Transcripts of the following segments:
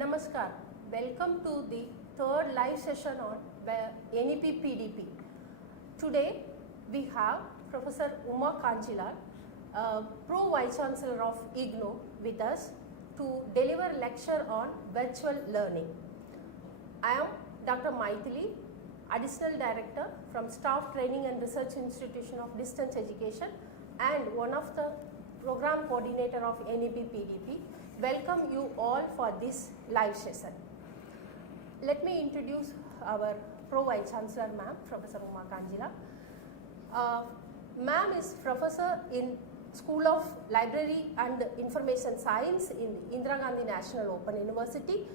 Namaskar. Welcome to the third live session on NEP PDP. Today we have Professor Kanjilal, Pro Vice Chancellor of IGNOU with us to deliver lecture on virtual learning. I am Dr. Mythili, Additional Director from Staff Training and Research Institution of Distance Education and one of the Program Coordinator of NEP PDP. Welcome you all for this live session. Let me introduce our Pro Vice Chancellor Ma'am, Professor Kanjilal. Ma'am is Professor in School of Library and Information Science in Indira Gandhi National Open University,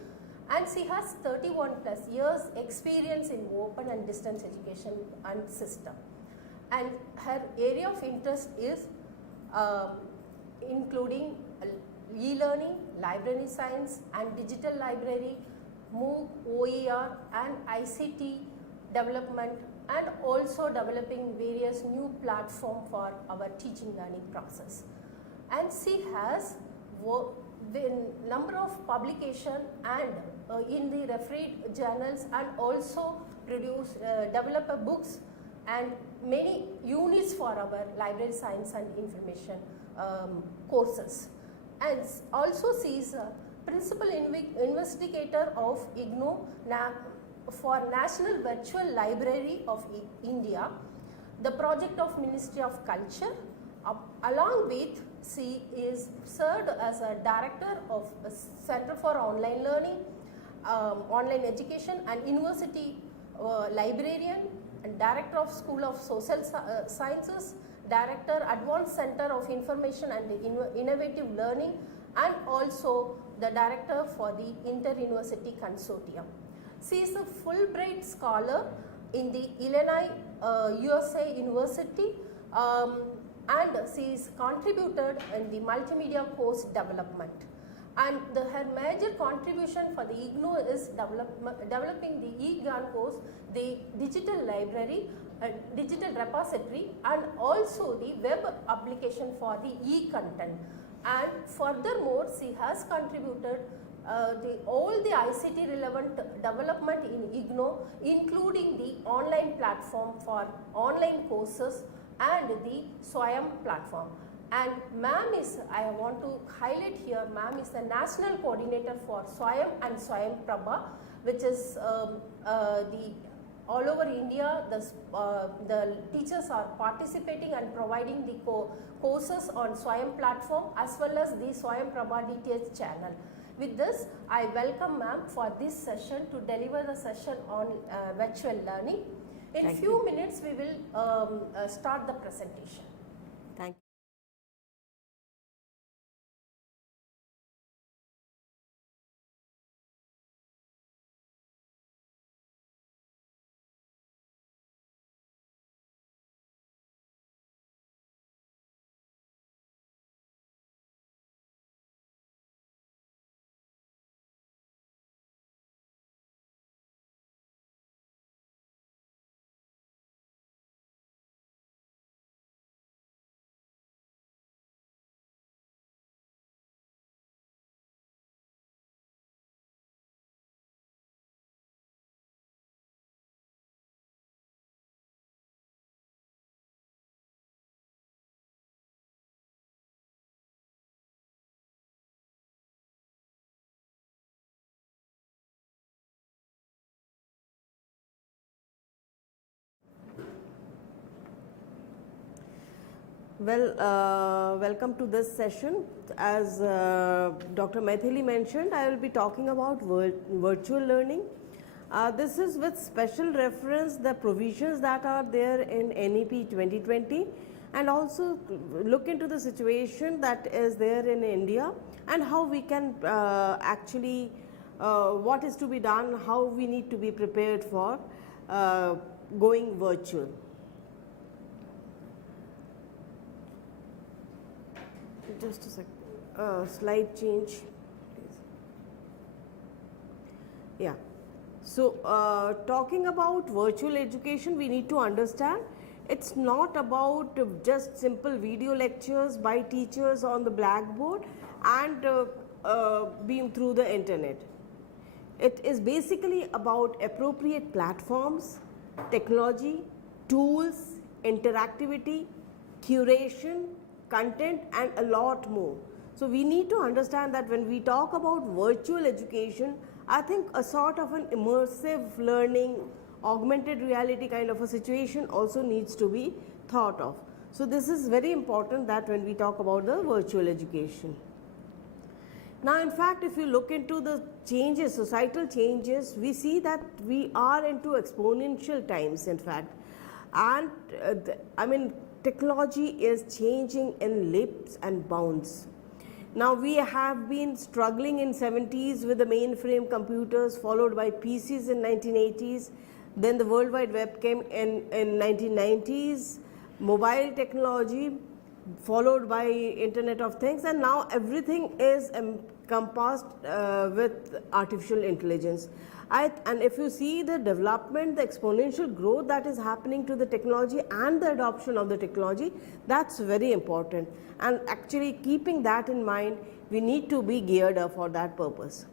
and she has 31 plus years experience in open and distance education and system. And her area of interest is including e-learning, library science and digital library, MOOC, OER and ICT development, and also developing various new platforms for our teaching learning process. And she has number of publication and in the refereed journals, and also develop books and many units for our library science and information courses. And also she is a principal investigator of IGNOU for National Virtual Library of India, the project of Ministry of Culture. Along with, she is served as a director of a Center for Online Learning, Online Education and University Librarian, and Director of School of Social Sciences, Director, Advanced Center of Information and Innovative Learning, and also the Director for the Inter-University Consortium. She is a Fulbright Scholar in the Illinois USA University, and she is contributed in the multimedia course development. And her major contribution for the IGNOU is developing the e-GAN course, the digital library, digital repository, and also the web application for the e-content. And furthermore, she has contributed all the ICT relevant development in IGNOU, including the online platform for online courses and the SWAYAM platform. And ma'am is, I want to highlight here, ma'am is the national coordinator for SWAYAM and SWAYAM Prabha, which is the all over India. The teachers are participating and providing the courses on SWAYAM platform as well as the SWAYAM Prabha DTH channel. With this, I welcome ma'am for this session to deliver the session on virtual learning. In few minutes, we will start the presentation. Thank you. Well, welcome to this session. As Dr. Mythili mentioned, I will be talking about virtual learning. This is with special reference the provisions that are there in NEP 2020, and also look into the situation that is there in India and how we can actually what is to be done, how we need to be prepared for going virtual. Just a sec, slide change, please. Yeah. So, talking about virtual education, we need to understand it's not about just simple video lectures by teachers on the blackboard and beam through the internet. It is basically about appropriate platforms, technology, tools, interactivity, curation, content, and a lot more. So we need to understand that when we talk about virtual education, I think a sort of an immersive learning, augmented reality kind of a situation also needs to be thought of. So this is very important that when we talk about the virtual education. Now, in fact, if you look into the changes, societal changes, we see that we are into exponential times, in fact. And I mean, technology is changing in leaps and bounds. Now, we have been struggling in 70s with the mainframe computers, followed by PCs in 1980s. Then the World Wide Web came in 1990s, mobile technology, followed by Internet of Things, and now everything is encompassed with artificial intelligence. And if you see the development, the exponential growth that is happening to the technology and the adoption of the technology, that's very important. And actually keeping that in mind, we need to be geared up for that purpose.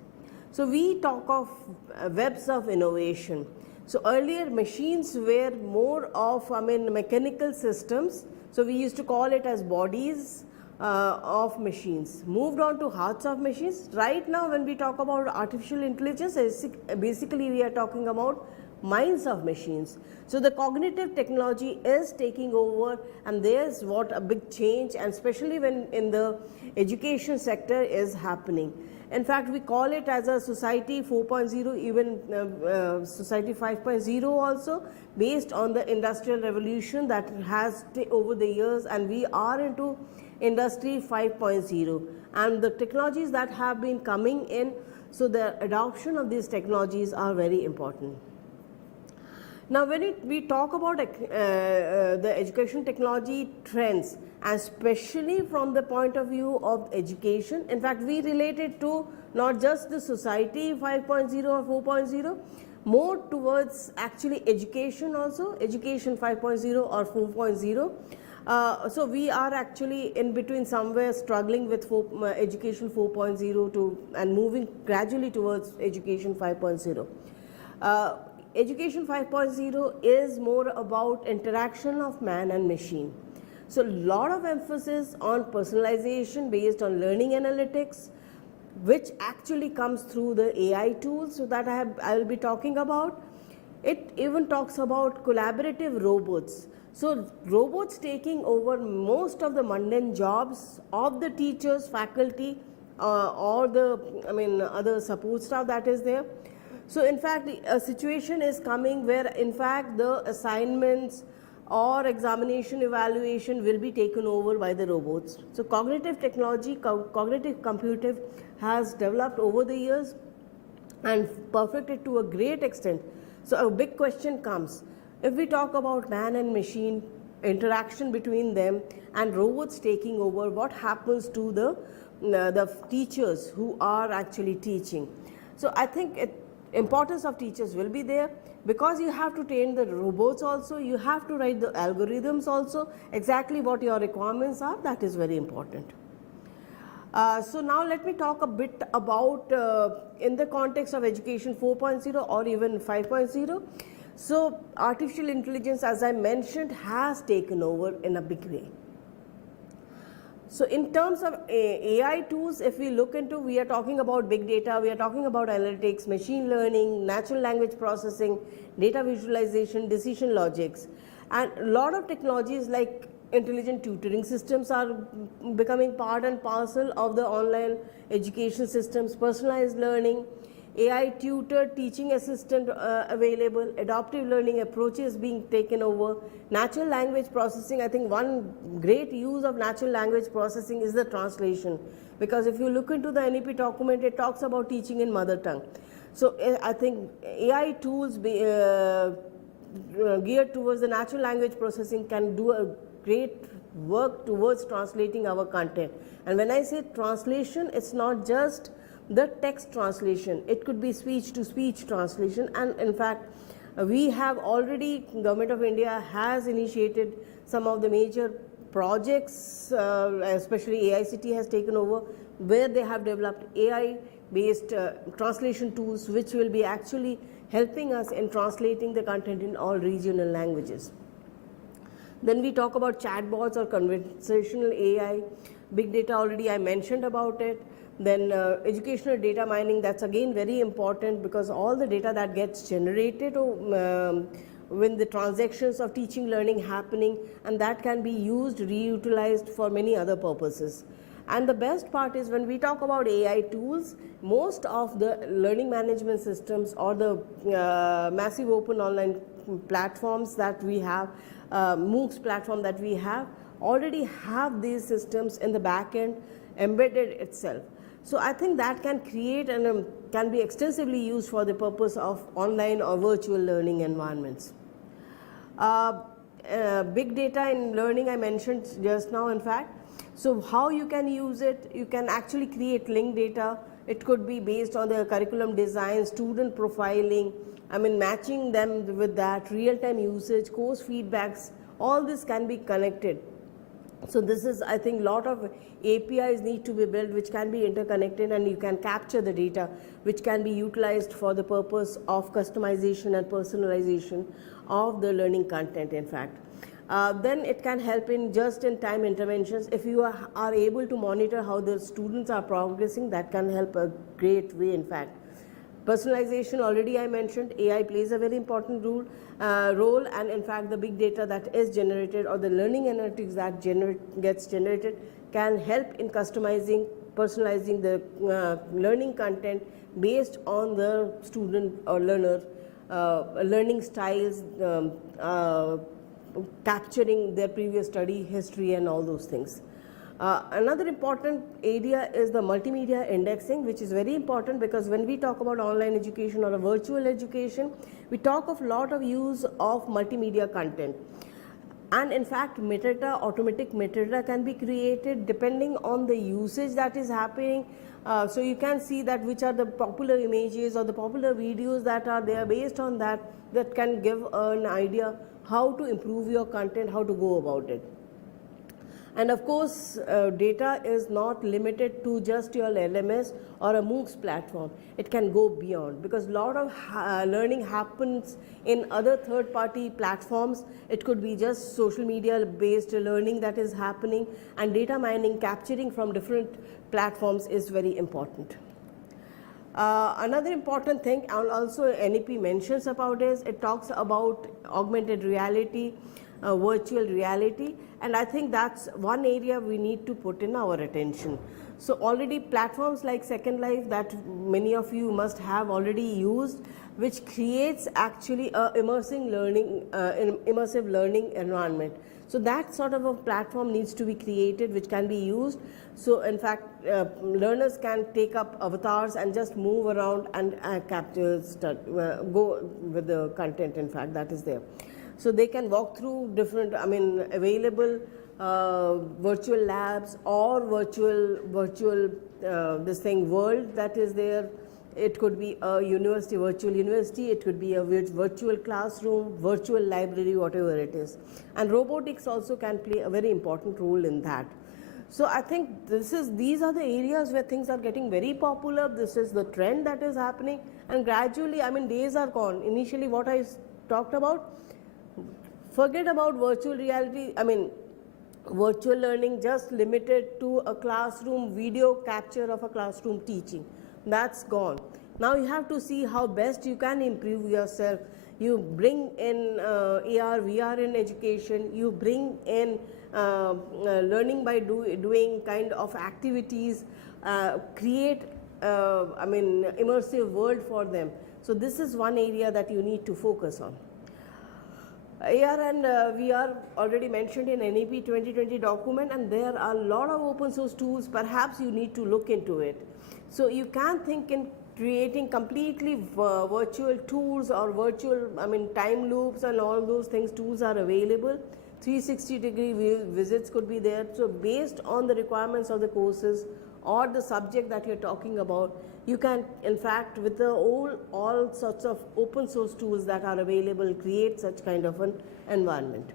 So we talk of webs of innovation. So earlier machines were more of, mechanical systems. So we used to call it as bodies of machines. Moved on to hearts of machines. Right now when we talk about artificial intelligence, basically we are talking about minds of machines. So the cognitive technology is taking over, and there's what a big change, and especially when in the education sector is happening. In fact, we call it as a society 4.0, even society 5.0 also, based on the industrial revolution that has over the years, and we are into industry 5.0, and the technologies that have been coming in, so the adoption of these technologies are very important. Now, when we talk about the education technology trends, especially from the point of view of education, in fact, we relate it to not just the society 5.0 or 4.0, more towards actually education also, education 5.0 or 4.0. So we are actually in between somewhere, struggling with education 4.0 and moving gradually towards education 5.0. Education 5.0 is more about interaction of man and machine. So a lot of emphasis on personalization based on learning analytics, which actually comes through the AI tools, so that I will be talking about. It even talks about collaborative robots. So robots taking over most of the mundane jobs of the teachers, faculty, or the other support staff that is there. So in fact, a situation is coming where in fact the assignments or examination evaluation will be taken over by the robots. So cognitive technology, cognitive computing has developed over the years and perfected to a great extent. So a big question comes, if we talk about man and machine, interaction between them and robots taking over, what happens to the teachers who are actually teaching? So I think importance of teachers will be there, because you have to train the robots also, you have to write the algorithms also, exactly what your requirements are, that is very important. So now let me talk a bit about in the context of education 4.0 or even 5.0. So artificial intelligence, as I mentioned, has taken over in a big way. So in terms of AI tools, if we look into, we are talking about big data, we are talking about analytics, machine learning, natural language processing, data visualization, decision logics, and a lot of technologies like intelligent tutoring systems are becoming part and parcel of the online education systems, personalized learning, AI tutor, teaching assistant available, adaptive learning approaches being taken over, natural language processing. I think one great use of natural language processing is the translation, because if you look into the NEP document, it talks about teaching in mother tongue. So I think AI tools geared towards the natural language processing can do a great work towards translating our content. And when I say translation, it's not just the text translation, it could be speech to speech translation. And in fact, we have already, Government of India has initiated some of the major projects, especially AICT has taken over, where they have developed AI based translation tools which will be actually helping us in translating the content in all regional languages. Then we talk about chatbots or conversational AI. Big data, already I mentioned about it. Then educational data mining, that's again very important because all the data that gets generated when the transactions of teaching learning happening, and that can be used, reutilized for many other purposes. And the best part is when we talk about AI tools, most of the learning management systems or the massive open online platforms that we have, MOOCs platform that we have, already have these systems in the back end embedded itself. So I think that can create and can be extensively used for the purpose of online or virtual learning environments. Big data in learning I mentioned just now, in fact. So how you can use it, you can actually create linked data. It could be based on the curriculum design, student profiling, matching them with that, real-time usage, course feedbacks, all this can be connected. So this is, I think, lot of APIs need to be built which can be interconnected, and you can capture the data which can be utilized for the purpose of customization and personalization of the learning content, in fact. Then it can help in just-in-time interventions. If you are able to monitor how the students are progressing, that can help a great way, in fact. Personalization, already I mentioned, AI plays a very important role, and in fact the big data that is generated or the learning analytics that gets generated can help in customizing, personalizing the learning content based on the student or learner learning styles, capturing their previous study history and all those things. Another important area is the multimedia indexing, which is very important because when we talk about online education or a virtual education, we talk of lot of use of multimedia content. And in fact, metadata, automatic metadata can be created depending on the usage that is happening. So you can see that which are the popular images or the popular videos that are there. Based on that, that can give an idea how to improve your content, how to go about it. And of course, data is not limited to just your LMS or a MOOCs platform. It can go beyond because a lot of learning happens in other third-party platforms. It could be just social media-based learning that is happening, and data mining, capturing from different platforms is very important. Another important thing, and also NEP mentions about is, it talks about augmented reality, virtual reality, and I think that's one area we need to put in our attention. So already platforms like Second Life that many of you must have already used, which creates actually a immersive learning environment. So that sort of a platform needs to be created which can be used. So in fact, learners can take up avatars and just move around and capture, go with the content, in fact, that is there. So they can walk through different, available virtual labs or virtual world that is there. It could be a university, virtual university, it could be a virtual classroom, virtual library, whatever it is. And robotics also can play a very important role in that. So I think these are the areas where things are getting very popular. This is the trend that is happening, and gradually, days are gone. Initially what I talked about, forget about virtual reality, virtual learning just limited to a classroom video capture of a classroom teaching. That's gone. Now you have to see how best you can improve yourself. You bring in AR, VR in education, you bring in learning by doing kind of activities, create immersive world for them. So this is one area that you need to focus on. AR and VR already mentioned in NEP 2020 document, and there are a lot of open source tools. Perhaps you need to look into it. So you can think in creating completely virtual tools or virtual, time loops and all those things. Tools are available. 360-degree visits could be there. So based on the requirements of the courses or the subject that you're talking about, you can, in fact, with the all sorts of open source tools that are available, create such kind of an environment.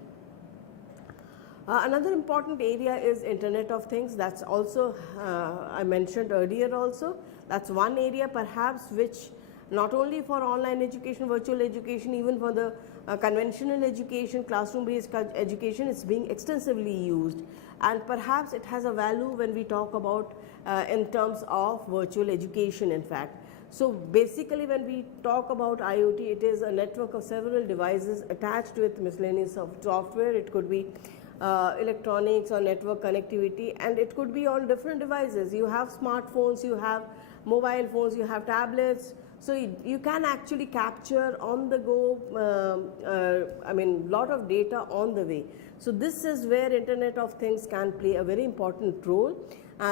Another important area is Internet of Things. That's also, I mentioned earlier also, That's one area perhaps which not only for online education, virtual education, even for the conventional education, classroom based education, it's being extensively used, and perhaps it has a value when we talk about in terms of virtual education in fact. So basically when we talk about IoT, it is a network of several devices attached with miscellaneous software. It could be electronics or network connectivity, and it could be on different devices. You have smartphones, you have mobile phones, you have tablets, so you can actually capture on the go lot of data on the way. So this is where Internet of Things can play a very important role.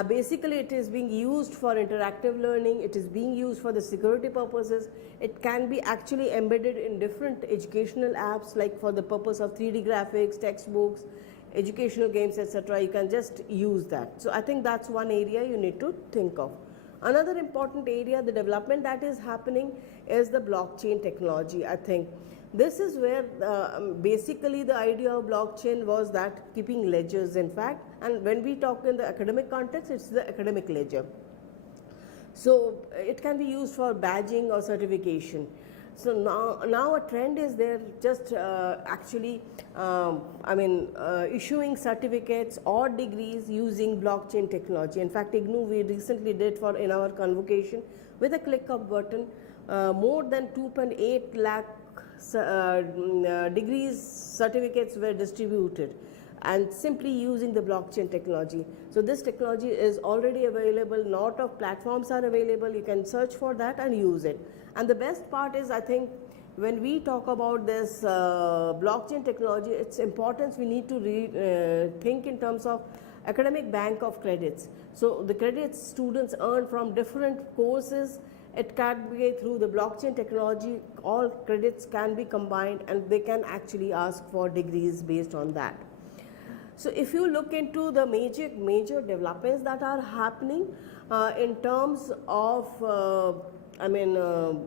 Basically it is being used for interactive learning, it is being used for the security purposes, it can be actually embedded in different educational apps, like for the purpose of 3D graphics, textbooks, educational games, etc. You can just use that. So I think that's one area you need to think of. Another important area, the development that is happening, is the blockchain technology. I think this is where basically the idea of blockchain was that keeping ledgers in fact, and when we talk in the academic context, it's the academic ledger. So it can be used for badging or certification. So now a trend is there, just issuing certificates or degrees using blockchain technology. In fact, IGNOU we recently did for in our convocation, with a click of button, more than 2.8 lakh degrees certificates were distributed, and simply using the blockchain technology. So this technology is already available, lot of platforms are available, you can search for that and use it. And the best part is, I think, when we talk about this blockchain technology, its importance we need to think in terms of academic bank of credits. So the credits students earn from different courses, it can be through the blockchain technology, all credits can be combined and they can actually ask for degrees based on that. So if you look into the major developments that are happening in terms of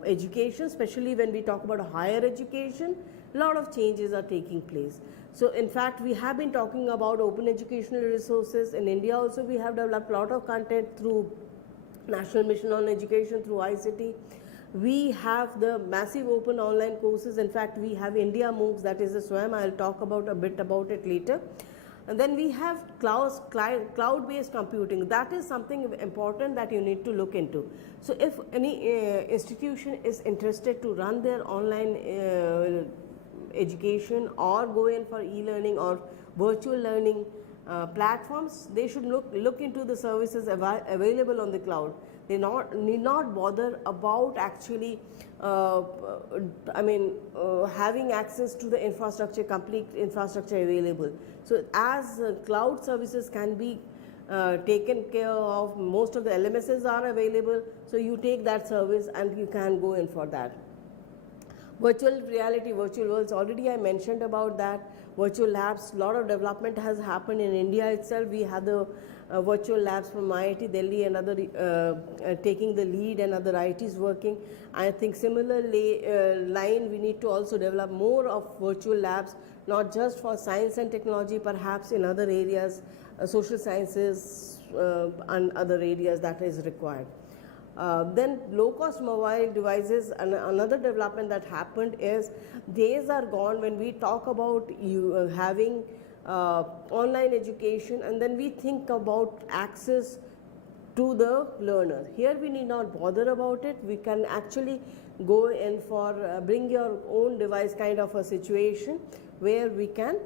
education, especially when we talk about higher education, a lot of changes are taking place. So in fact, we have been talking about open educational resources. In India also we have developed a lot of content through National Mission on Education, through ICT. We have the massive open online courses. In fact, we have India MOOCs, that is a SWAM. I'll talk about a bit about it later. And then we have cloud-based computing. That is something important that you need to look into. So if any institution is interested to run their online education or go in for e-learning or virtual learning platforms, they should look into the services available on the cloud. They need not bother about actually having access to the infrastructure, complete infrastructure available. So as cloud services can be taken care of, most of the LMSs are available, so you take that service and you can go in for that. Virtual reality, virtual worlds, already I mentioned about that. Virtual labs, a lot of development has happened in India itself. We have the virtual labs from IIT Delhi and other taking the lead, and other IITs working. I think similarly line, we need to also develop more of virtual labs, not just for science and technology, perhaps in other areas, social sciences and other areas that is required. Then low-cost mobile devices, and another development that happened is, days are gone when we talk about you having online education and then we think about access to the learner. Here we need not bother about it. We can actually go in for bring your own device kind of a situation, where we can,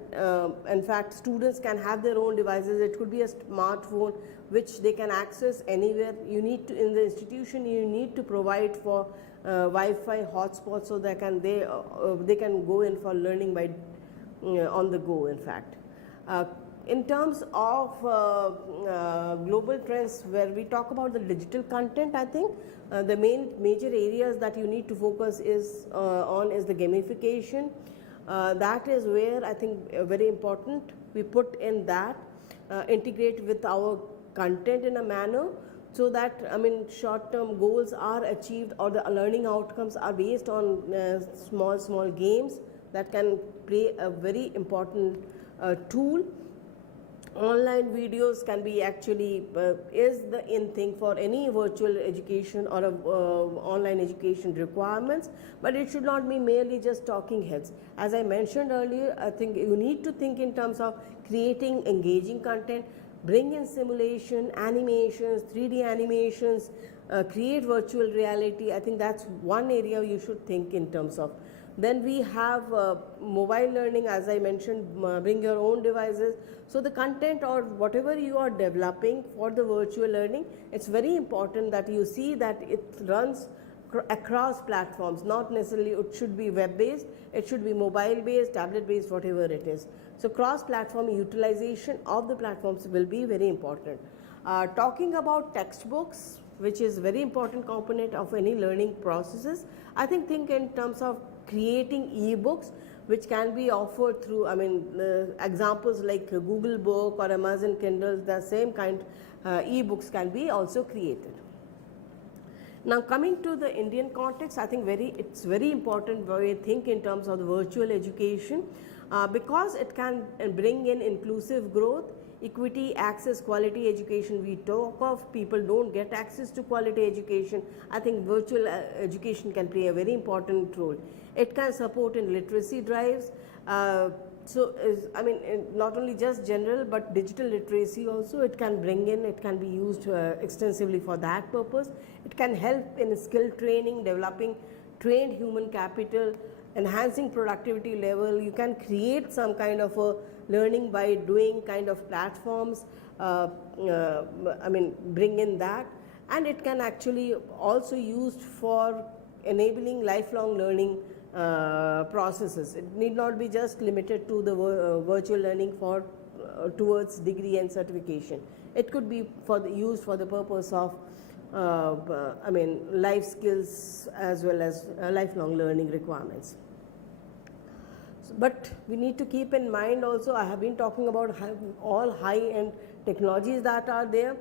in fact, students can have their own devices. It could be a smartphone which they can access anywhere. You need to, in the institution, you need to provide for Wi-Fi hotspots, so they can go in for learning by on the go. In fact, in terms of global trends, where we talk about the digital content, I think the major areas that you need to focus is the gamification. That is where I think very important we put in that, integrate with our content in a manner so that short-term goals are achieved, or the learning outcomes are based on small games that can play a very important tool. Online videos can be actually is the in thing for any virtual education or online education requirements, but it should not be merely just talking heads. As I mentioned earlier, I think you need to think in terms of creating engaging content, bring in simulation, animations, 3D animations, create virtual reality. I think that's one area you should think in terms of. Then we have mobile learning, as I mentioned, bring your own devices. So the content or whatever you are developing for the virtual learning, it's very important that you see that it runs across platforms. Not necessarily it should be web based, it should be mobile based, tablet based, whatever it is. So cross platform utilization of the platforms will be very important. Talking about textbooks, which is very important component of any learning processes, I think in terms of creating e-books which can be offered through, examples like Google Book or Amazon Kindle, the same kind e-books can be also created. Now coming to the Indian context, I think it's very important when we think in terms of the virtual education because it can bring in inclusive growth, equity, access, quality education. We talk of people don't get access to quality education. I think virtual education can play a very important role. It can support in literacy drives. Not only just general but digital literacy also it can bring in, it can be used extensively for that purpose. It can help in skill training, developing trained human capital, enhancing productivity level. You can create some kind of a learning by doing kind of platforms, bring in that, and it can actually also used for enabling lifelong learning processes. It need not be just limited to the virtual learning for towards degree and certification. It could be used for the purpose of life skills as well as lifelong learning requirements. But we need to keep in mind also, I have been talking about all high-end technologies that are there,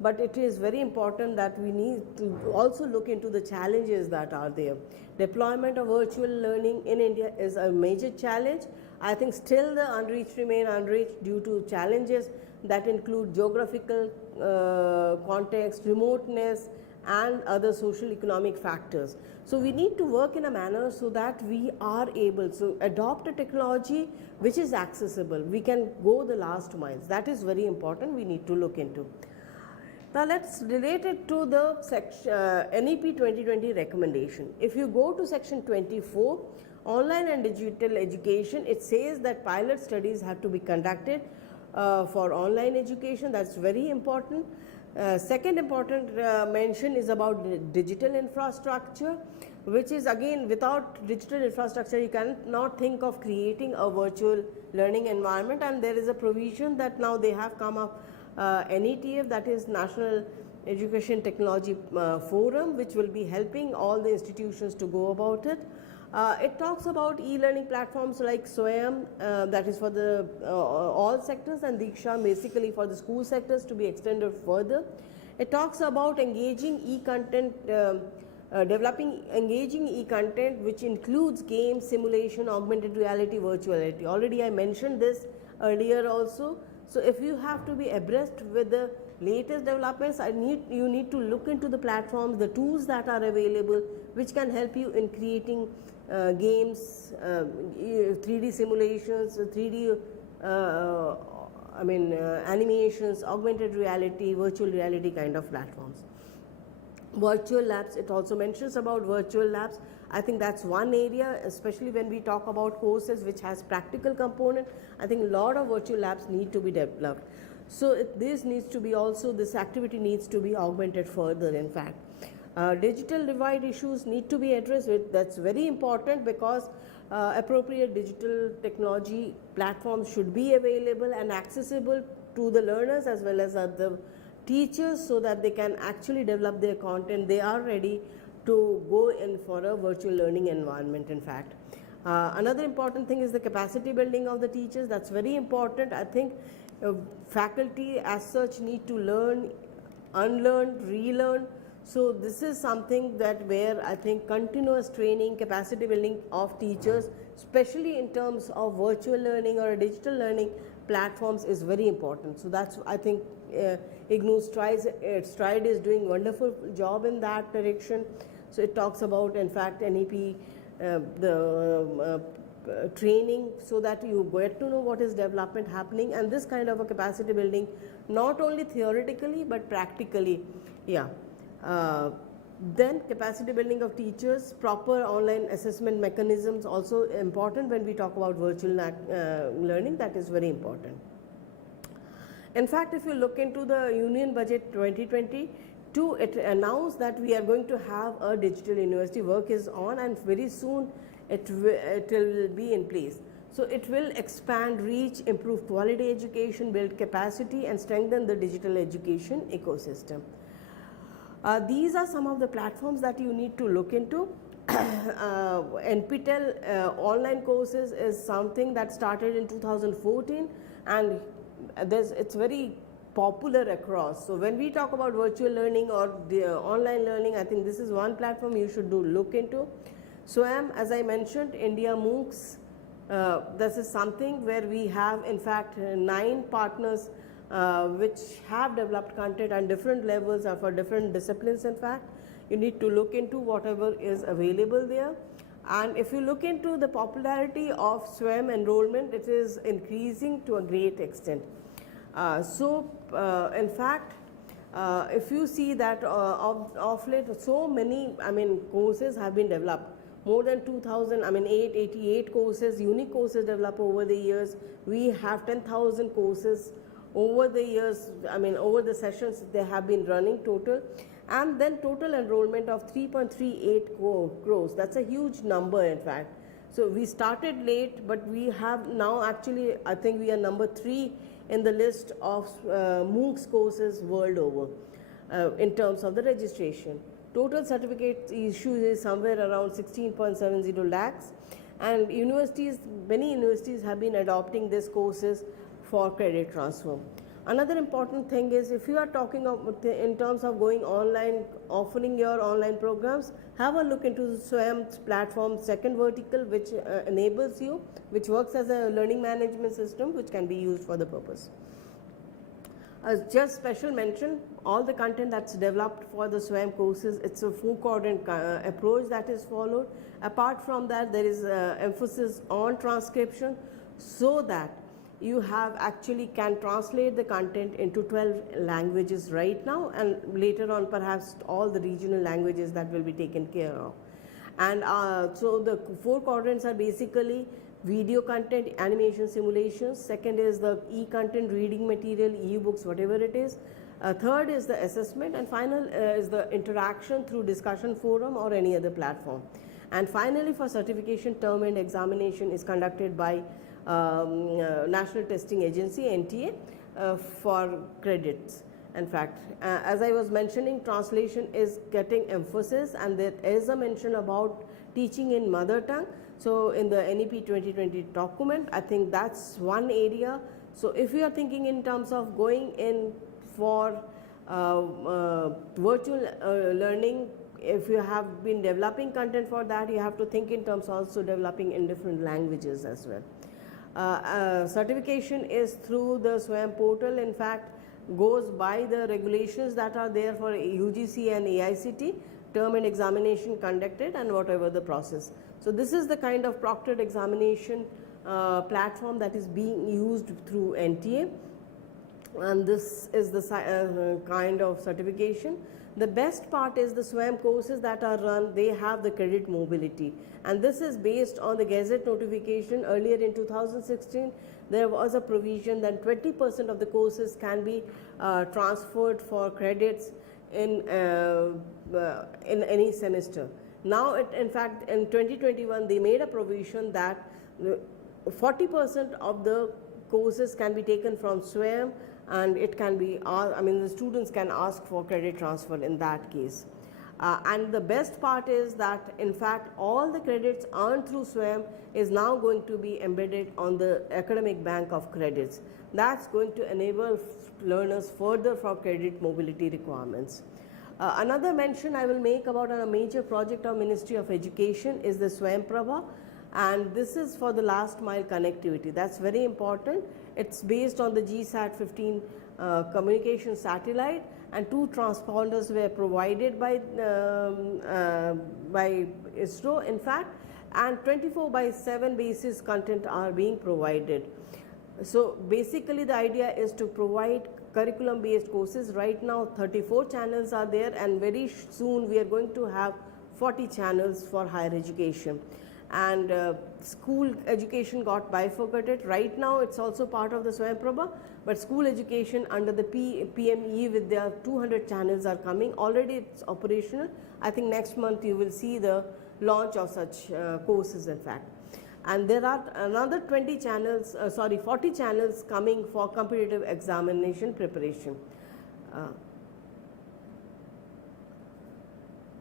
but it is very important that we need to also look into the challenges that are there. Deployment of virtual learning in India is a major challenge. I think still the unreached remain unreached due to challenges that include geographical context, remoteness, and other social economic factors. So we need to work in a manner so that we are able to adopt a technology which is accessible. We can go the last miles. That is very important, we need to look into. Now let's relate it to the NEP 2020 recommendation. If you go to section 24, online and digital education, it says that pilot studies have to be conducted for online education. That's very important. Second important mention is about digital infrastructure, which is again, without digital infrastructure you cannot think of creating a virtual learning environment, and there is a provision that now they have come up, NETF, that is National Education Technology Forum, which will be helping all the institutions to go about it. It talks about e-learning platforms like SWAYAM, that is for the all sectors, and Diksha basically for the school sectors to be extended further. It talks about engaging e-content, developing engaging e-content which includes games, simulation, augmented reality, virtual reality. Already I mentioned this earlier also. So if you have to be abreast with the latest developments, you need to look into the platforms, the tools that are available which can help you in creating games, 3D simulations, 3D animations, augmented reality, virtual reality kind of platforms. Virtual labs, it also mentions about virtual labs. I think that's one area, especially when we talk about courses which has practical component. I think a lot of virtual labs need to be developed. So this needs to be also, this activity needs to be augmented further in fact. Digital divide issues need to be addressed. That's very important because appropriate digital technology platforms should be available and accessible to the learners as well as the teachers, so that they can actually develop their content. They are ready to go in for a virtual learning environment in fact. Another important thing is the capacity building of the teachers. That's very important. I think faculty as such need to learn, unlearn, relearn. So this is something that where I think continuous training, capacity building of teachers, especially in terms of virtual learning or digital learning, platforms is very important. So that's, I think, IGNOU Stride is doing wonderful job in that direction. So it talks about, in fact, NEP, training, so that you get to know what is development happening, and this kind of a capacity building, not only theoretically but practically. Yeah. Then capacity building of teachers, proper online assessment mechanisms also important when we talk about virtual learning. That is very important. In fact, if you look into the Union Budget 2022, it announced that we are going to have a digital university. Work is on, and very soon it will be in place. So it will expand reach, improve quality education, build capacity, and strengthen the digital education ecosystem. These are some of the platforms that you need to look into. NPTEL online courses is something that started in 2014, and it's very popular across. So when we talk about virtual learning or the online learning, I think this is one platform you should look into. SWAYAM, as I mentioned, India MOOCs, this is something where we have, in fact, 9 partners which have developed content and different levels are for different disciplines. In fact, you need to look into whatever is available there. And if you look into the popularity of SWAYAM enrollment, it is increasing to a great extent. In fact, if you see that of late, so many, courses have been developed. More than 888 courses, unique courses developed over the years. We have 10,000 courses over the years, over the sessions they have been running total. And then total enrollment of 3.38 crores. That's a huge number, in fact. So we started late, but we have now actually, I think we are number 3 in the list of MOOCs courses world over in terms of the registration. Total certificate issues is somewhere around 16.70 lakhs, and universities, many universities have been adopting these courses for credit transfer. Another important thing is, if you are talking of in terms of going online, offering your online programs, have a look into the SWAYAM platform second vertical, which enables you, which works as a learning management system which can be used for the purpose. Just special mention, all the content that's developed for the SWAYAM courses, it's a 4-quadrant approach that is followed. Apart from that, there is emphasis on transcription, so that you have actually can translate the content into 12 languages right now, and later on perhaps all the regional languages that will be taken care of. And so the 4 quadrants are basically video content, animation simulations. Second is the e-content, reading material, e-books, whatever it is. Third is the assessment, and final is the interaction through discussion forum or any other platform. And finally, for certification, term and examination is conducted by National Testing Agency, NTA, for credits. In fact, as I was mentioning, translation is getting emphasis, and there is a mention about teaching in mother tongue. So in the NEP 2020 document, I think that's one area. So if you are thinking in terms of going in for virtual learning, if you have been developing content for that, you have to think in terms also developing in different languages as well. Certification is through the SWAYAM portal. In fact, goes by the regulations that are there for UGC and AICT, term and examination conducted, and whatever the process. So this is the kind of proctored examination platform that is being used through NTA, and this is the kind of certification. The best part is the SWAYAM courses that are run, they have the credit mobility, and this is based on the Gazette notification. Earlier in 2016, there was a provision that 20% of the courses can be transferred for credits in any semester. Now, in fact, in 2021, they made a provision that 40% of the courses can be taken from SWAYAM, and it can be, the students can ask for credit transfer in that case. And the best part is that, in fact, all the credits earned through SWAYAM is now going to be embedded on the academic bank of credits. That's going to enable learners further for credit mobility requirements. Another mention I will make about a major project of Ministry of Education is the SWAYAM Prabha. and this is for the last mile connectivity. That's very important. It's based on the GSAT 15 communication satellite, and 2 transponders were provided by ISRO in fact, and 24/7 basis content are being provided. So basically the idea is to provide curriculum based courses. Right now 34 channels are there, and very soon we are going to have 40 channels for higher education. And school education got bifurcated. Right now it's also part of the Swayamprabha, but school education under the PME with their 200 channels are coming. Already it's operational. I think next month you will see the launch of such courses in fact. And there are another 40 channels coming for competitive examination preparation.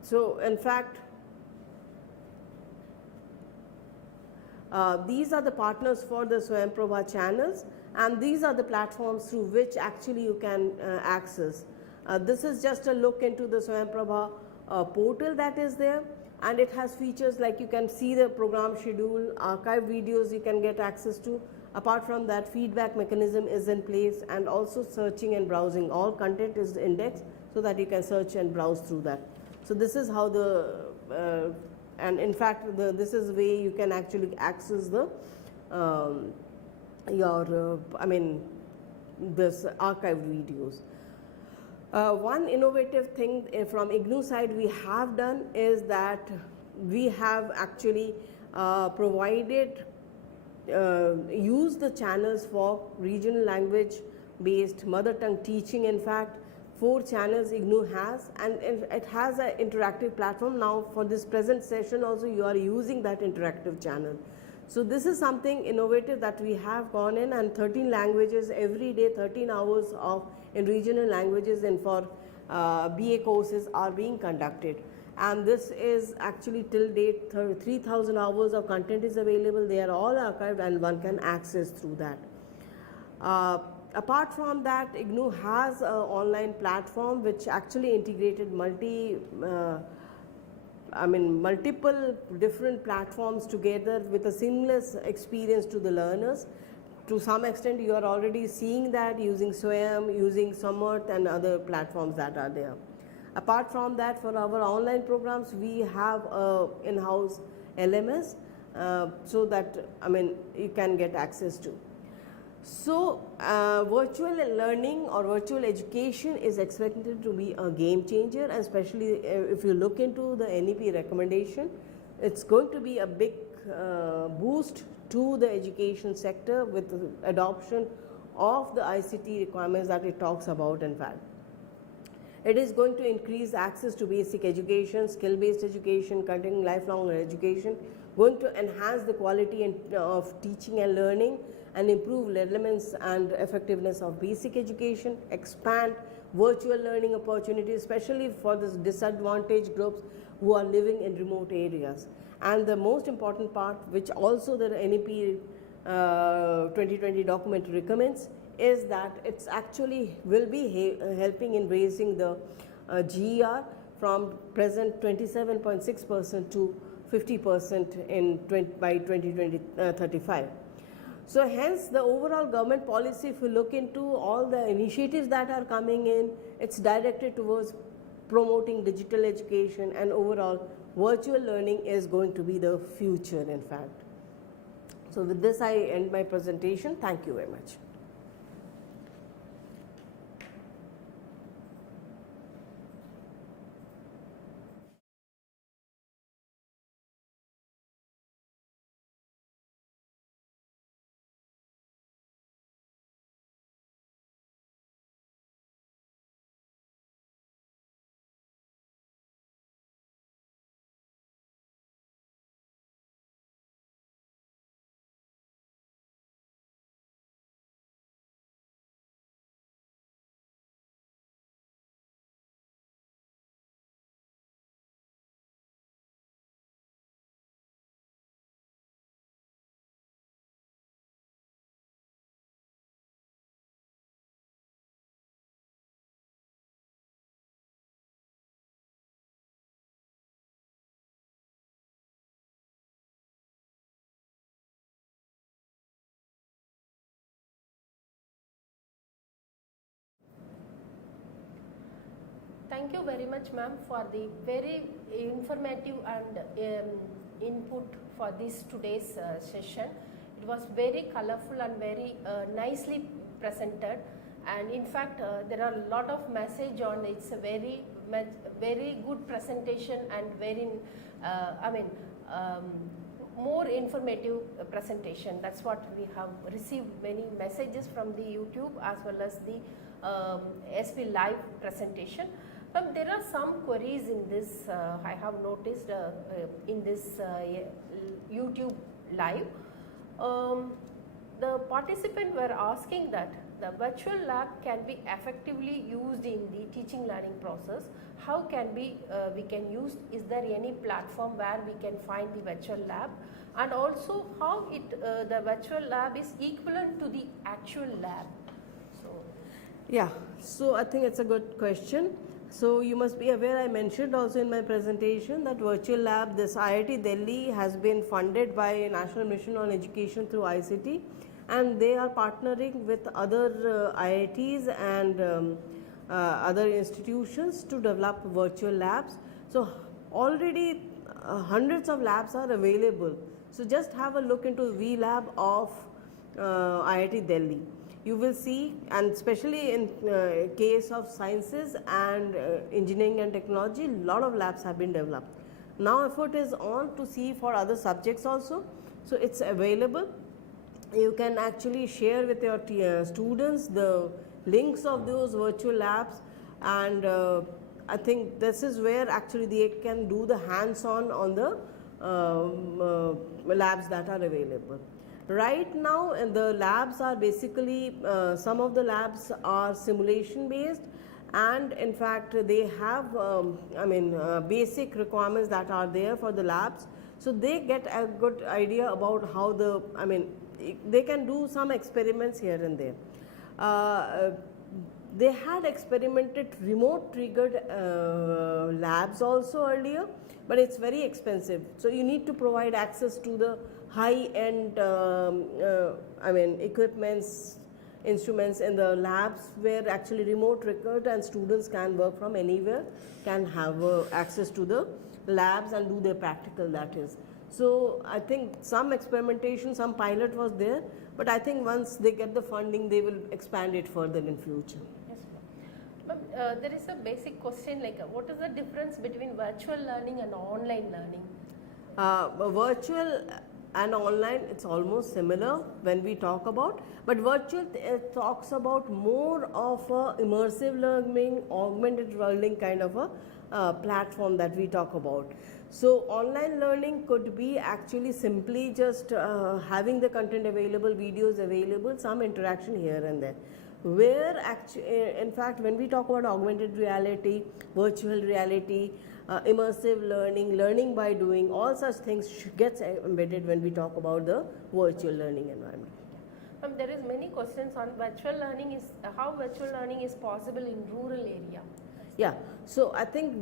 So in fact, these are the partners for the Swayamprabha channels, and these are the platforms through which actually you can access. This is just a look into the Swayamprabha portal that is there, and it has features like you can see the program schedule, archive videos you can get access to. Apart from that, feedback mechanism is in place, and also searching and browsing. All content is indexed so that you can search and browse through that. So this is how the and in fact this is the way you can actually access the this archived videos. One innovative thing from IGNOU side we have done is that we have actually provided use the channels for regional language based mother tongue teaching. In fact, 4 channels IGNOU has, and it has an interactive platform. Now for this present session also you are using that interactive channel. So this is something innovative that we have gone in, and 13 languages every day, 13 hours of in regional languages and for BA courses are being conducted. And this is actually till date 3,000 hours of content is available. They are all archived and one can access through that. Apart from that, IGNOU has an online platform which actually integrated multiple different platforms together with a seamless experience to the learners. To some extent you are already seeing that using Swayam, using Samarth and other platforms that are there. Apart from that, for our online programs we have a in-house LMS so that you can get access to. So virtual learning or virtual education is expected to be a game changer, especially if you look into the NEP recommendation. It's going to be a big boost to the education sector with the adoption of the ICT requirements that it talks about. In fact, it is going to increase access to basic education, skill-based education, continuing lifelong education, going to enhance the quality of teaching and learning, and improve relevance and effectiveness of basic education, expand virtual learning opportunities, especially for the disadvantaged groups who are living in remote areas. And the most important part, which also the NEP 2020 document recommends, is that it's actually will be helping in raising the GER from present 27.6% to 50% by 2035. So hence the overall government policy, if you look into all the initiatives that are coming in, it's directed towards promoting digital education, and overall virtual learning is going to be the future in fact. So with this I end my presentation. Thank you very much. Thank you very much, ma'am, for the very informative and input for this today's session. It was very colorful and very nicely presented, and in fact there are a lot of message on it. It's a very good presentation and very more informative presentation. That's what we have received many messages from the YouTube as well as the SP live presentation. There are some queries in this I have noticed in this YouTube live. The participants were asking that the virtual lab can be effectively used in the teaching learning process. How can we can use, is there any platform where we can find the virtual lab, and also how the virtual lab is equivalent to the actual lab? So yeah, so I think it's a good question. So you must be aware, I mentioned also in my presentation that virtual lab, this IIT Delhi has been funded by National Mission on Education through ICT, and they are partnering with other IITs and other institutions to develop virtual labs. So already hundreds of labs are available. So just have a look into VLab of IIT Delhi. You will see, and especially in case of sciences and engineering and technology, a lot of labs have been developed. Now effort is on to see for other subjects also. So it's available. You can actually share with your students the links of those virtual labs, and I think this is where actually they can do the hands-on on the labs that are available. Right now the labs are basically, some of the labs are simulation based, and in fact they have basic requirements that are there for the labs. So they get a good idea about how they can do some experiments here and there. They had experimented remote triggered labs also earlier, but it's very expensive. So you need to provide access to the high-end equipments, instruments in the labs where actually remote triggered and students can work from anywhere, can have access to the labs and do their practical, that is. So I think some experimentation, some pilot was there, but I think once they get the funding, they will expand it further in future. Yes, ma'am. There is a basic question like what is the difference between virtual learning and online learning? Virtual and online, it's almost similar when we talk about, but virtual talks about more of a immersive learning, augmented learning kind of a platform that we talk about. So online learning could be actually simply just having the content available, videos available, some interaction here and there. Where actually, in fact, when we talk about augmented reality, virtual reality, immersive learning, learning by doing, all such things gets embedded when we talk about the virtual learning environment. There is many questions on virtual learning, is how virtual learning is possible in rural area. Yeah, so I think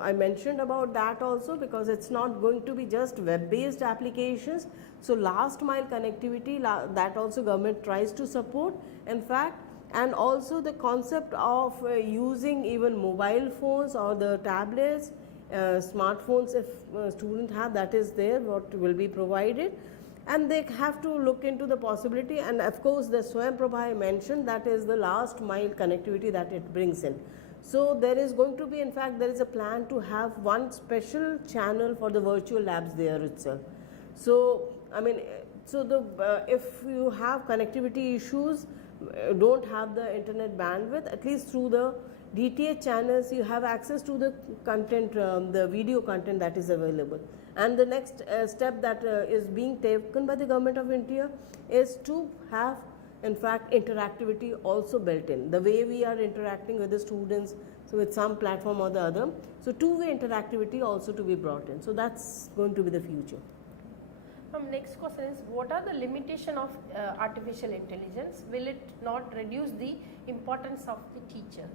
I mentioned about that also, because it's not going to be just web-based applications. So last mile connectivity, that also government tries to support, in fact, and also the concept of using even mobile phones or the tablets, smartphones, if students have, that is there, what will be provided. And they have to look into the possibility, and of course the Swayam Prabha I mentioned, that is the last mile connectivity that it brings in. So there is going to be, in fact, there is a plan to have one special channel for the virtual labs there itself. So if you have connectivity issues, don't have the internet bandwidth, at least through the DTH channels you have access to the content, the video content that is available. And the next step that is being taken by the Government of India is to have, in fact, interactivity also built in, the way we are interacting with the students, so with some platform or the other. So two-way interactivity also to be brought in. So that's going to be the future. Next question is, what are the limitations of artificial intelligence? Will it not reduce the importance of the teachers?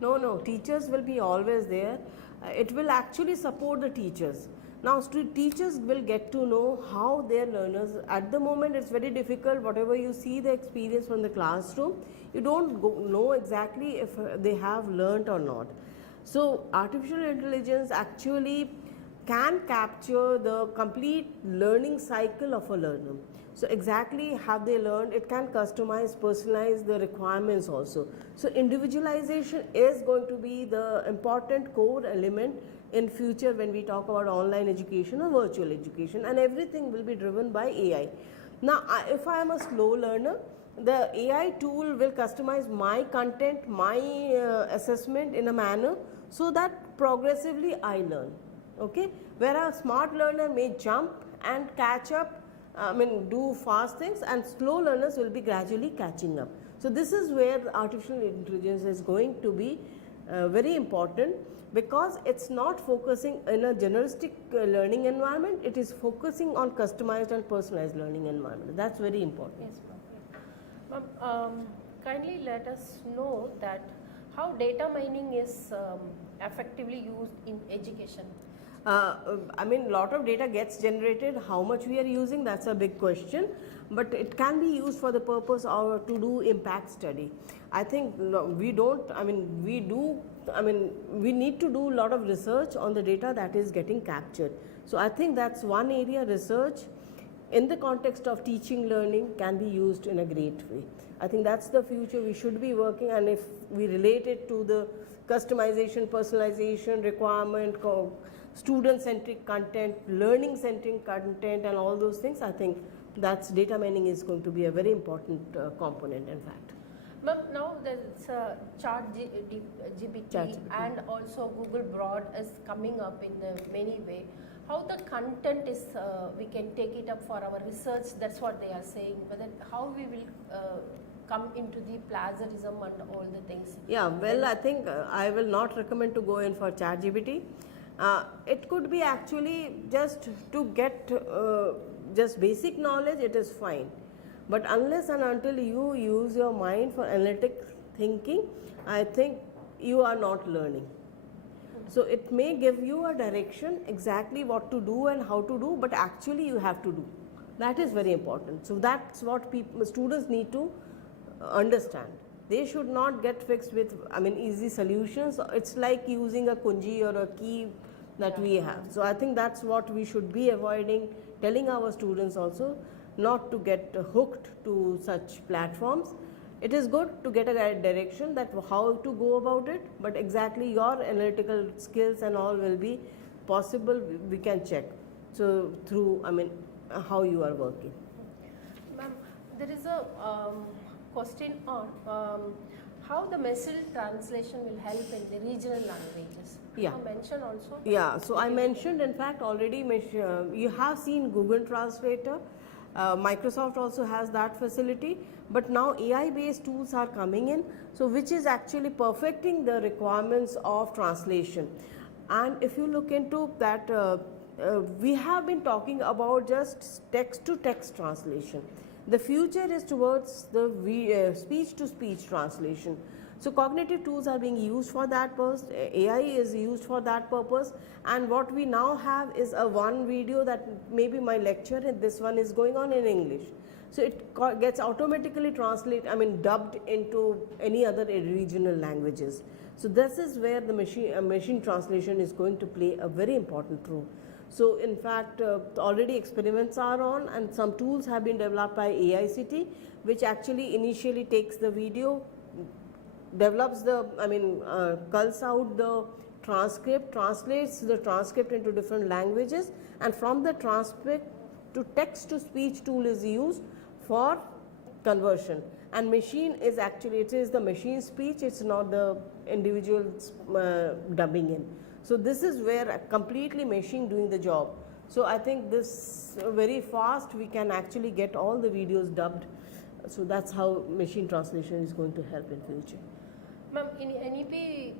No, teachers will be always there. It will actually support the teachers. Now teachers will get to know how their learners, at the moment it's very difficult, whatever you see the experience from the classroom, you don't know exactly if they have learnt or not. So artificial intelligence actually can capture the complete learning cycle of a learner. So exactly how they learn, it can customize, personalize the requirements also. So individualization is going to be the important core element in future when we talk about online education or virtual education, and everything will be driven by AI. Now, if I am a slow learner, the AI tool will customize my content, my assessment in a manner so that progressively I learn. Okay, where a smart learner may jump and catch up, do fast things, and slow learners will be gradually catching up. So this is where the artificial intelligence is going to be very important, because it's not focusing in a generalistic learning environment, it is focusing on customized and personalized learning environment. That's very important. Yes, ma'am. Ma'am, kindly let us know that how data mining is effectively used in education. Lot of data gets generated. How much we are using, that's a big question. But it can be used for the purpose of to do impact study. I think we need to do a lot of research on the data that is getting captured. So I think that's one area research in the context of teaching learning can be used in a great way. I think that's the future we should be working, and if we relate it to the customization, personalization, requirement, student-centric content, learning-centric content, and all those things, I think that's data mining is going to be a very important component, in fact. Ma'am, now there's GPT and also Google Broad is coming up in many way. How the content is, we can take it up for our research, that's what they are saying, whether how we will come into the plagiarism and all the things. Yeah, well, I think I will not recommend to go in for ChatGPT. It could be actually just to get just basic knowledge, it is fine. But unless and until you use your mind for analytic thinking, I think you are not learning. So it may give you a direction exactly what to do and how to do, but actually you have to do. That is very important. So that's what students need to understand. They should not get fixed with easy solutions. It's like using a kunji or a key that we have. So I think that's what we should be avoiding, telling our students also not to get hooked to such platforms. It is good to get a direction that how to go about it, but exactly your analytical skills and all will be possible, we can check. So through how you are working. Ma'am, there is a question on how the missile translation will help in the regional languages. Yeah. You mentioned also. Yeah, so I mentioned, in fact, already you have seen Google Translator. Microsoft also has that facility, but now AI based tools are coming in, so which is actually perfecting the requirements of translation. And if you look into that, we have been talking about just text to text translation. The future is towards the speech to speech translation. So cognitive tools are being used for that purpose, AI is used for that purpose, and what we now have is a one video that maybe my lecture and this one is going on in English. So it gets automatically dubbed into any other regional languages. So this is where the machine translation is going to play a very important role. So in fact, already experiments are on, and some tools have been developed by AICT, which actually initially takes the video, develops the, culls out the transcript, translates the transcript into different languages, and from the transcript to text to speech tool is used for conversion. And machine is actually, it is the machine speech, it's not the individual dubbing in. So this is where a completely machine doing the job. So I think this very fast we can actually get all the videos dubbed. So that's how machine translation is going to help in future. Ma'am, in NEP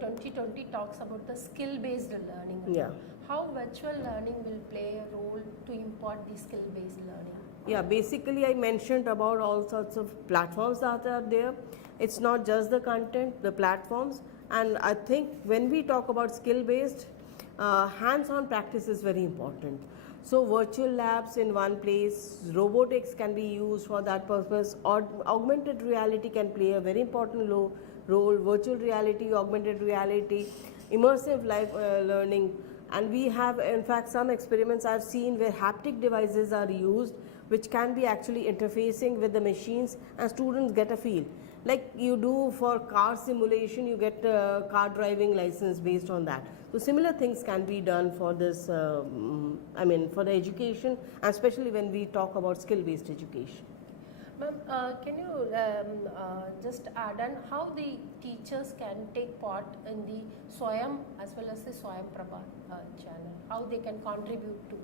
2020 talks about the skill-based learning. Yeah. How virtual learning will play a role to impart the skill-based learning? Yeah, basically I mentioned about all sorts of platforms that are there. It's not just the content, the platforms. And I think when we talk about skill-based, hands-on practice is very important. So virtual labs in one place, robotics can be used for that purpose, or augmented reality can play a very important role role, virtual reality, augmented reality, immersive live learning. And we have in fact some experiments I've seen where haptic devices are used which can be actually interfacing with the machines and students get a feel. Like you do for car simulation, you get a car driving license based on that. So similar things can be done for this, for the education, and especially when we talk about skill-based education. Ma'am, can you just add on how the teachers can take part in the Swayam as well as the Swayam Prabha channel? How they can contribute to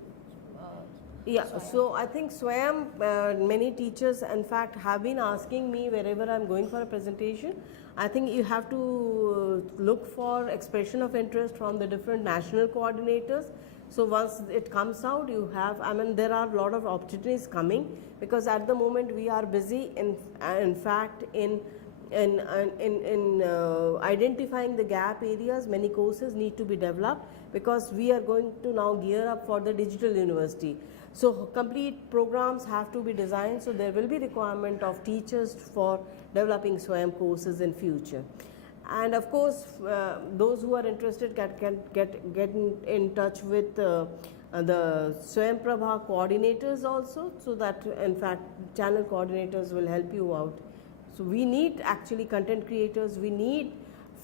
Yeah, Swayam? so I think Swayam, many teachers in fact have been asking me wherever I'm going for a presentation. I think you have to look for expression of interest from the different national coordinators. So once it comes out, you have, there are a lot of opportunities coming because at the moment we are busy in fact in identifying the gap areas. Many courses need to be developed because we are going to now gear up for the digital university. So complete programs have to be designed, so there will be requirement of teachers for developing Swayam courses in future. And of course, those who are interested can get in touch with the Swayam Prabha coordinators also, so that in fact channel coordinators will help you out. So we need actually content creators, we need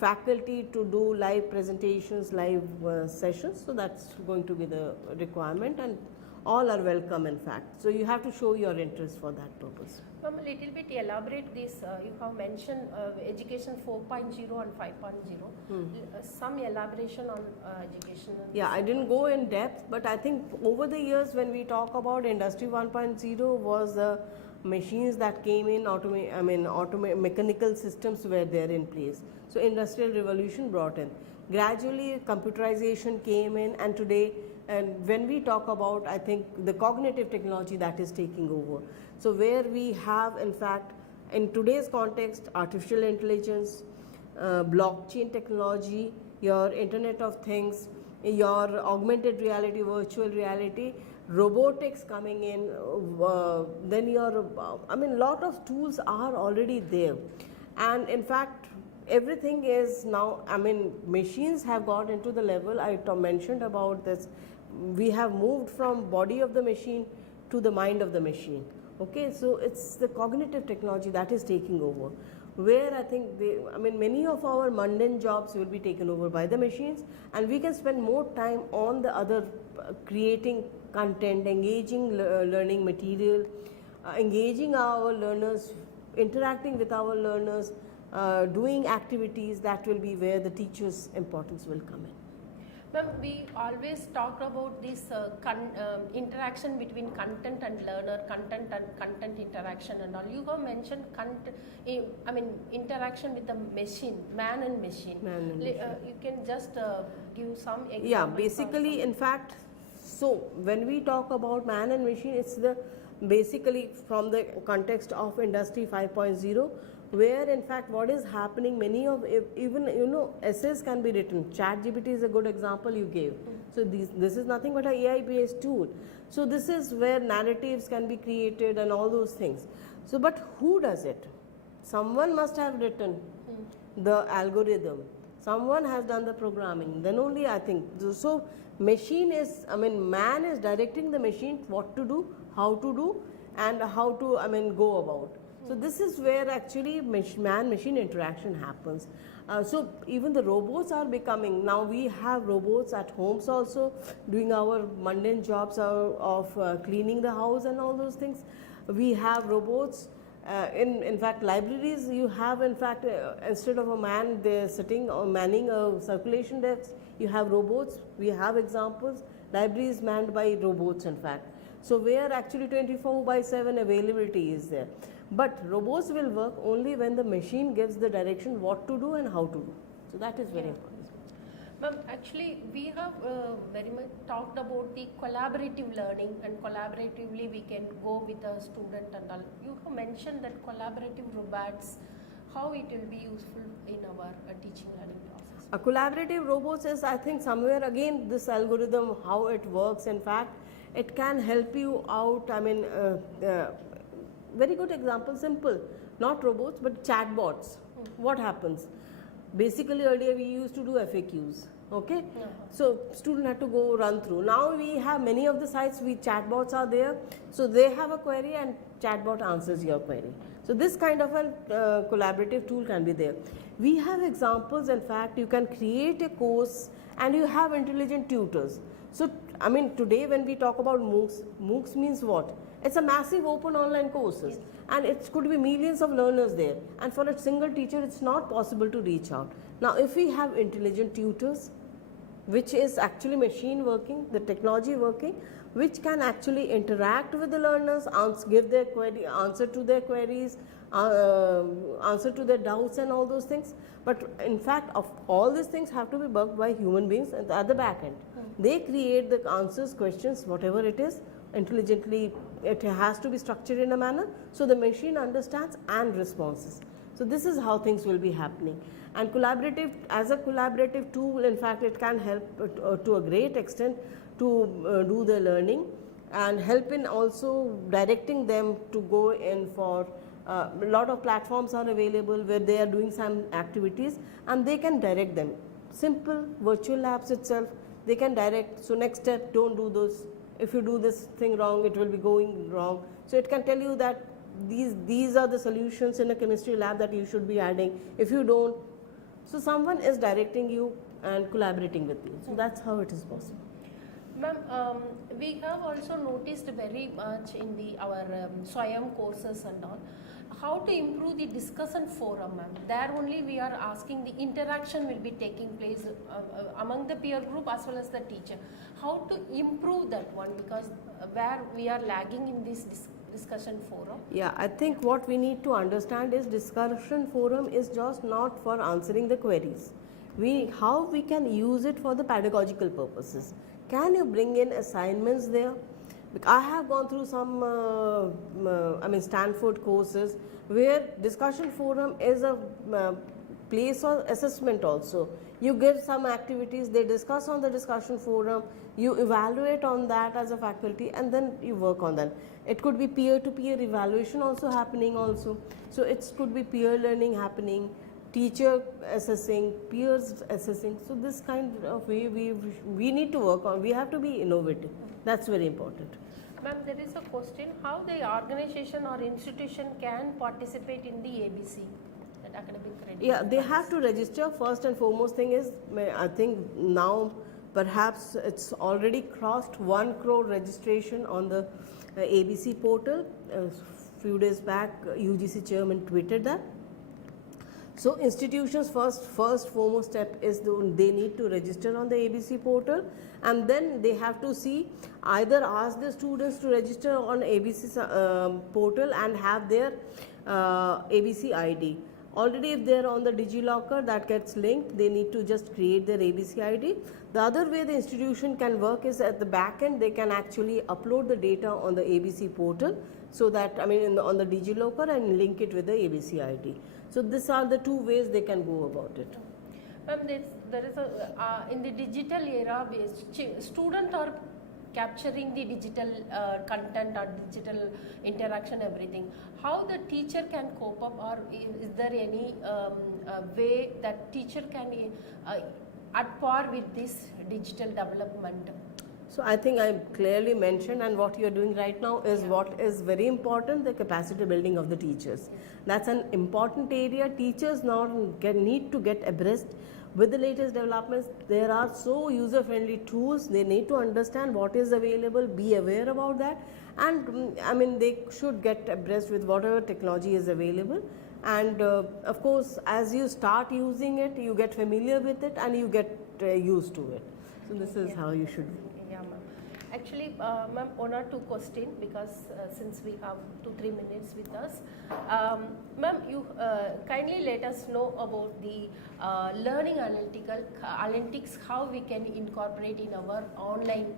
faculty to do live presentations, live sessions, so that's going to be the requirement, and all are welcome in fact. So you have to show your interest for that purpose. Ma'am, a little bit elaborate this, you have mentioned education 4.0 and 5.0, some elaboration on education. Yeah, I didn't go in depth, but I think over the years when we talk about industry 1.0 was the machines that came in, mechanical systems were there in place. So industrial revolution brought in. Gradually computerization came in, and today, and when we talk about, I think the cognitive technology that is taking over. So where we have in fact in today's context artificial intelligence, blockchain technology, your Internet of Things, your augmented reality, virtual reality, robotics coming in, then your, lot of tools are already there. And in fact, everything is now, machines have got into the level I mentioned about this. We have moved from body of the machine to the mind of the machine. Okay, so it's the cognitive technology that is taking over, where I think many of our mundane jobs will be taken over by the machines, and we can spend more time on the other creating content, engaging learning material, engaging our learners, interacting with our learners, doing activities. That will be where the teacher's importance will come in. Ma'am, we always talk about this interaction between content and learner, content and content interaction and all. You have mentioned interaction with the machine, man and machine. You can just give some examples. Yeah, basically, in fact, so when we talk about man and machine, it's the basically from the context of industry 5.0, where in fact what is happening, many of even essays can be written. ChatGPT is a good example you gave. So this is nothing but a AI based tool. So this is where narratives can be created and all those things. So but who does it? Someone must have written the algorithm, someone has done the programming, then only I think. So machine is, man is directing the machine what to do, how to do, and how to go about. So this is where actually man-machine interaction happens. So even the robots are becoming, now we have robots at homes also doing our mundane jobs of cleaning the house and all those things. We have robots in fact libraries, you have in fact instead of a man they're sitting or manning a circulation desk, you have robots. We have examples, libraries manned by robots in fact. So where actually 24/7 availability is there. But robots will work only when the machine gives the direction what to do and how to do. So that is very important. Ma'am, actually we have very much talked about the collaborative learning, and collaboratively we can go with a student and all. You have mentioned that collaborative robots, how it will be useful in our teaching learning process. A collaborative robots is, I think, somewhere again this algorithm, how it works. In fact, it can help you out. Very good example, simple, not robots but chatbots. what happens? Basically earlier we used to do FAQs, okay? So student had to go run through. Now we have many of the sites, chatbots are there, so they have a query and chatbot answers your query. So this kind of a collaborative tool can be there. We have examples, in fact, you can create a course and you have intelligent tutors. So I mean today when we talk about MOOCs means what? It's a massive open online courses, and it could be millions of learners there, and for a single teacher it's not possible to reach out. Now if we have intelligent tutors, which is actually machine working, the technology working, which can actually interact with the learners, give their query, answer to their queries, answer to their doubts and all those things. But in fact, of all these things have to be worked by human beings at the back end. They create the answers, questions, whatever it is, intelligently. It has to be structured in a manner so the machine understands and responses. So this is how things will be happening. And collaborative, as a collaborative tool, in fact, it can help to a great extent to do the learning, and help in also directing them to go in for a lot of platforms are available where they are doing some activities and they can direct them. Simple virtual labs itself, they can direct. So next step, don't do this. If you do this thing wrong, it will be going wrong. So it can tell you that these are the solutions in a chemistry lab that you should be adding. If you don't, so someone is directing you and collaborating with you. So that's how it is possible. Ma'am, we have also noticed very much in our Swayam courses and all, how to improve the discussion forum, ma'am. There only we are asking, the interaction will be taking place among the peer group as well as the teacher. How to improve that one, because where we are lagging in this discussion forum. Yeah, I think what we need to understand is discussion forum is just not for answering the queries. How we can use it for the pedagogical purposes. Can you bring in assignments there? I have gone through some Stanford courses where discussion forum is a place of assessment also. You give some activities, they discuss on the discussion forum, you evaluate on that as a faculty, and then you work on that. It could be peer-to-peer evaluation also happening also. So it could be peer learning happening, teacher assessing, peers assessing. So this kind of way we need to work on. We have to be innovative. That's very important. Ma'am, there is a question, how the organization or institution can participate in the ABC, that academic credit? Yeah, they have to register. First and foremost thing is, I think now perhaps it's already crossed 1 crore registration on the ABC portal. A few days back, UGC chairman tweeted that. So institutions first foremost step is they need to register on the ABC portal, and then they have to see, either ask the students to register on ABC portal and have their ABC ID. Already if they are on the DigiLocker, that gets linked, they need to just create their ABC ID. The other way the institution can work is at the back end, they can actually upload the data on the ABC portal, so that, I mean on the DigiLocker, and link it with the ABC ID. So these are the two ways they can go about it. Ma'am, there is a in the digital era, students are capturing the digital content or digital interaction, everything. How the teacher can cope up, or is there any way that teacher can at par with this digital development? So I think I clearly mentioned, and what you are doing right now is what is very important, the capacity building of the teachers. That's an important area. Teachers now need to get abreast with the latest developments. There are so user-friendly tools. They need to understand what is available, be aware about that, and I mean they should get abreast with whatever technology is available. And of course, as you start using it, you get familiar with it and you get used to it. So this is how you should be. Yeah, ma'am. Actually, ma'am, 1 or 2 questions, because since we have 2-3 minutes with us. Ma'am, you kindly let us know about the learning analytics, how we can incorporate in our online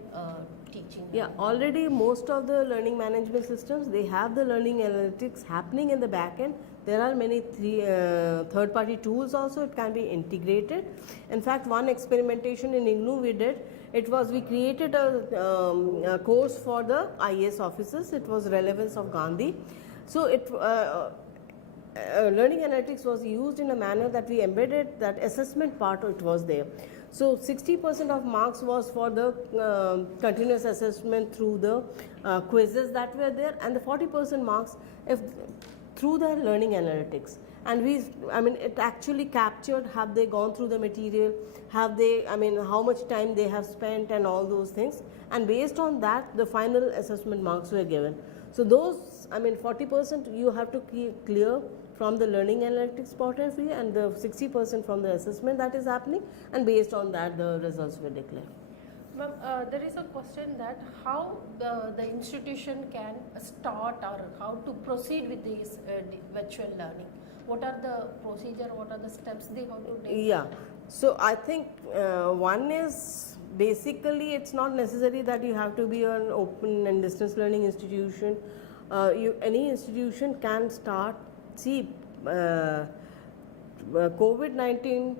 teaching. Yeah, already most of the learning management systems, they have the learning analytics happening in the back end. There are many third-party tools also, it can be integrated. In fact, one experimentation in IGNOU we did, we created a course for the IAS officers. It was relevance of Gandhi. So learning analytics was used in a manner that we embedded that assessment part, it was there. So 60% of marks was for the continuous assessment through the quizzes that were there, and the 40% marks if through the learning analytics. And I mean, it actually captured, have they gone through the material, have they, I mean, how much time they have spent and all those things, and based on that the final assessment marks were given. So those, I mean, 40% you have to clear from the learning analytics point of view, and the 60% from the assessment that is happening, and based on that the results were declared. Ma'am, there is a question that how the institution can start or how to proceed with this virtual learning. What are the procedure, what are the steps they have to take? Yeah, so I think one is basically it's not necessary that you have to be an open and distance learning institution. Any institution can start. See, COVID-19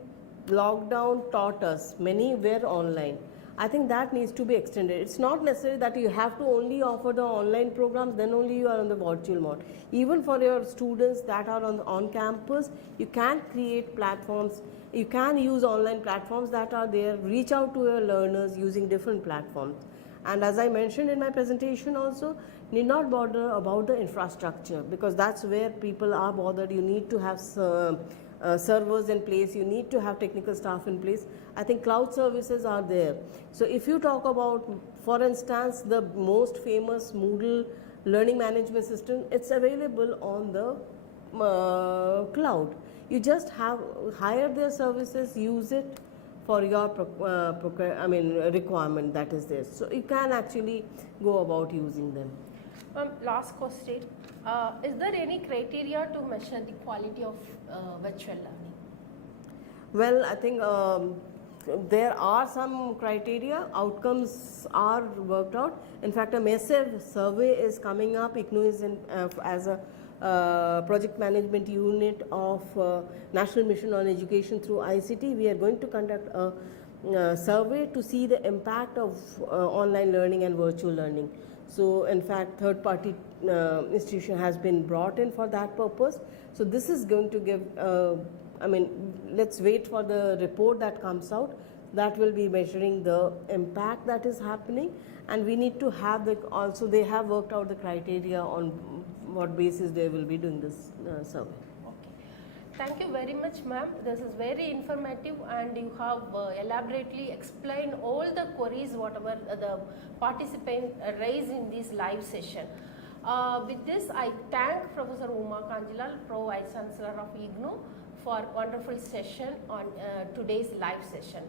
lockdown taught us, many were online. I think that needs to be extended. It's not necessary that you have to only offer the online programs, then only you are on the virtual mode. Even for your students that are on campus, you can create platforms, you can use online platforms that are there, reach out to your learners using different platforms. And as I mentioned in my presentation also, need not bother about the infrastructure, because that's where people are bothered. You need to have servers in place, you need to have technical staff in place. I think cloud services are there. So if you talk about, for instance, the most famous Moodle learning management system, it's available on the cloud. You just have hire their services, use it for your requirement that is there. So you can actually go about using them. Last question, is there any criteria to measure the quality of virtual learning? Well, I think there are some criteria, outcomes are worked out. In fact, a massive survey is coming up. IGNOU is as a project management unit of National Mission on Education through ICT. We are going to conduct a survey to see the impact of online learning and virtual learning. So in fact, third party institution has been brought in for that purpose. So this is going to give, I mean, let's wait for the report that comes out. That will be measuring the impact that is happening, and we need to have also they have worked out the criteria on what basis they will be doing this survey. Okay. Thank you very much, ma'am. This is very informative, and you have elaborately explained all the queries whatever the participant raised in this live session. With this, I thank Professor Uma Kanjilal, Pro Vice Chancellor of IGNOU, for wonderful session on today's live session.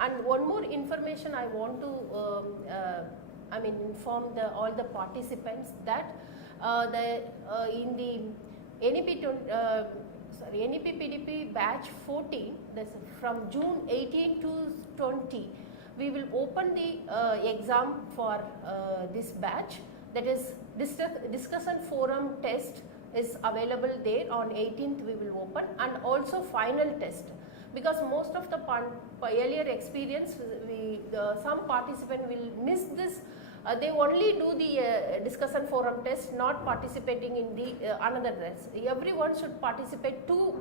And one more information I want to inform all the participants that in the NEP PDP batch 14, that's from June 18 to 20, we will open the exam for this batch. That is, discussion forum test is available there. On 18th we will open, and also final test, because most of the earlier experience, some participant will miss this. They only do the discussion forum test, not participating in the another test. Everyone should participate 2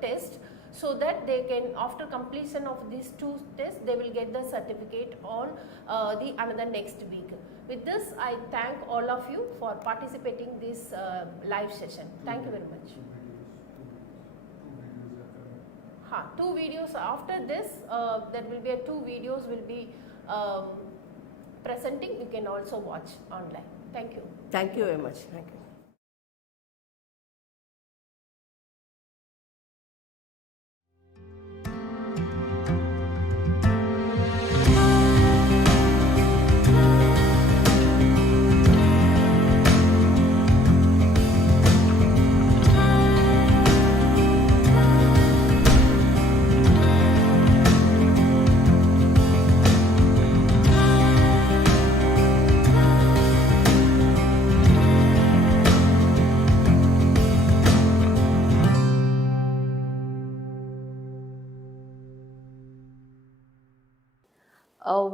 tests, so that they can, after completion of these 2 tests, they will get the certificate on the another next week. With this, I thank all of you for participating this live session. Thank you very much. 2 videos after this, there will be 2 videos will be presenting. You can also watch online. Thank you. Thank you very much. Thank you.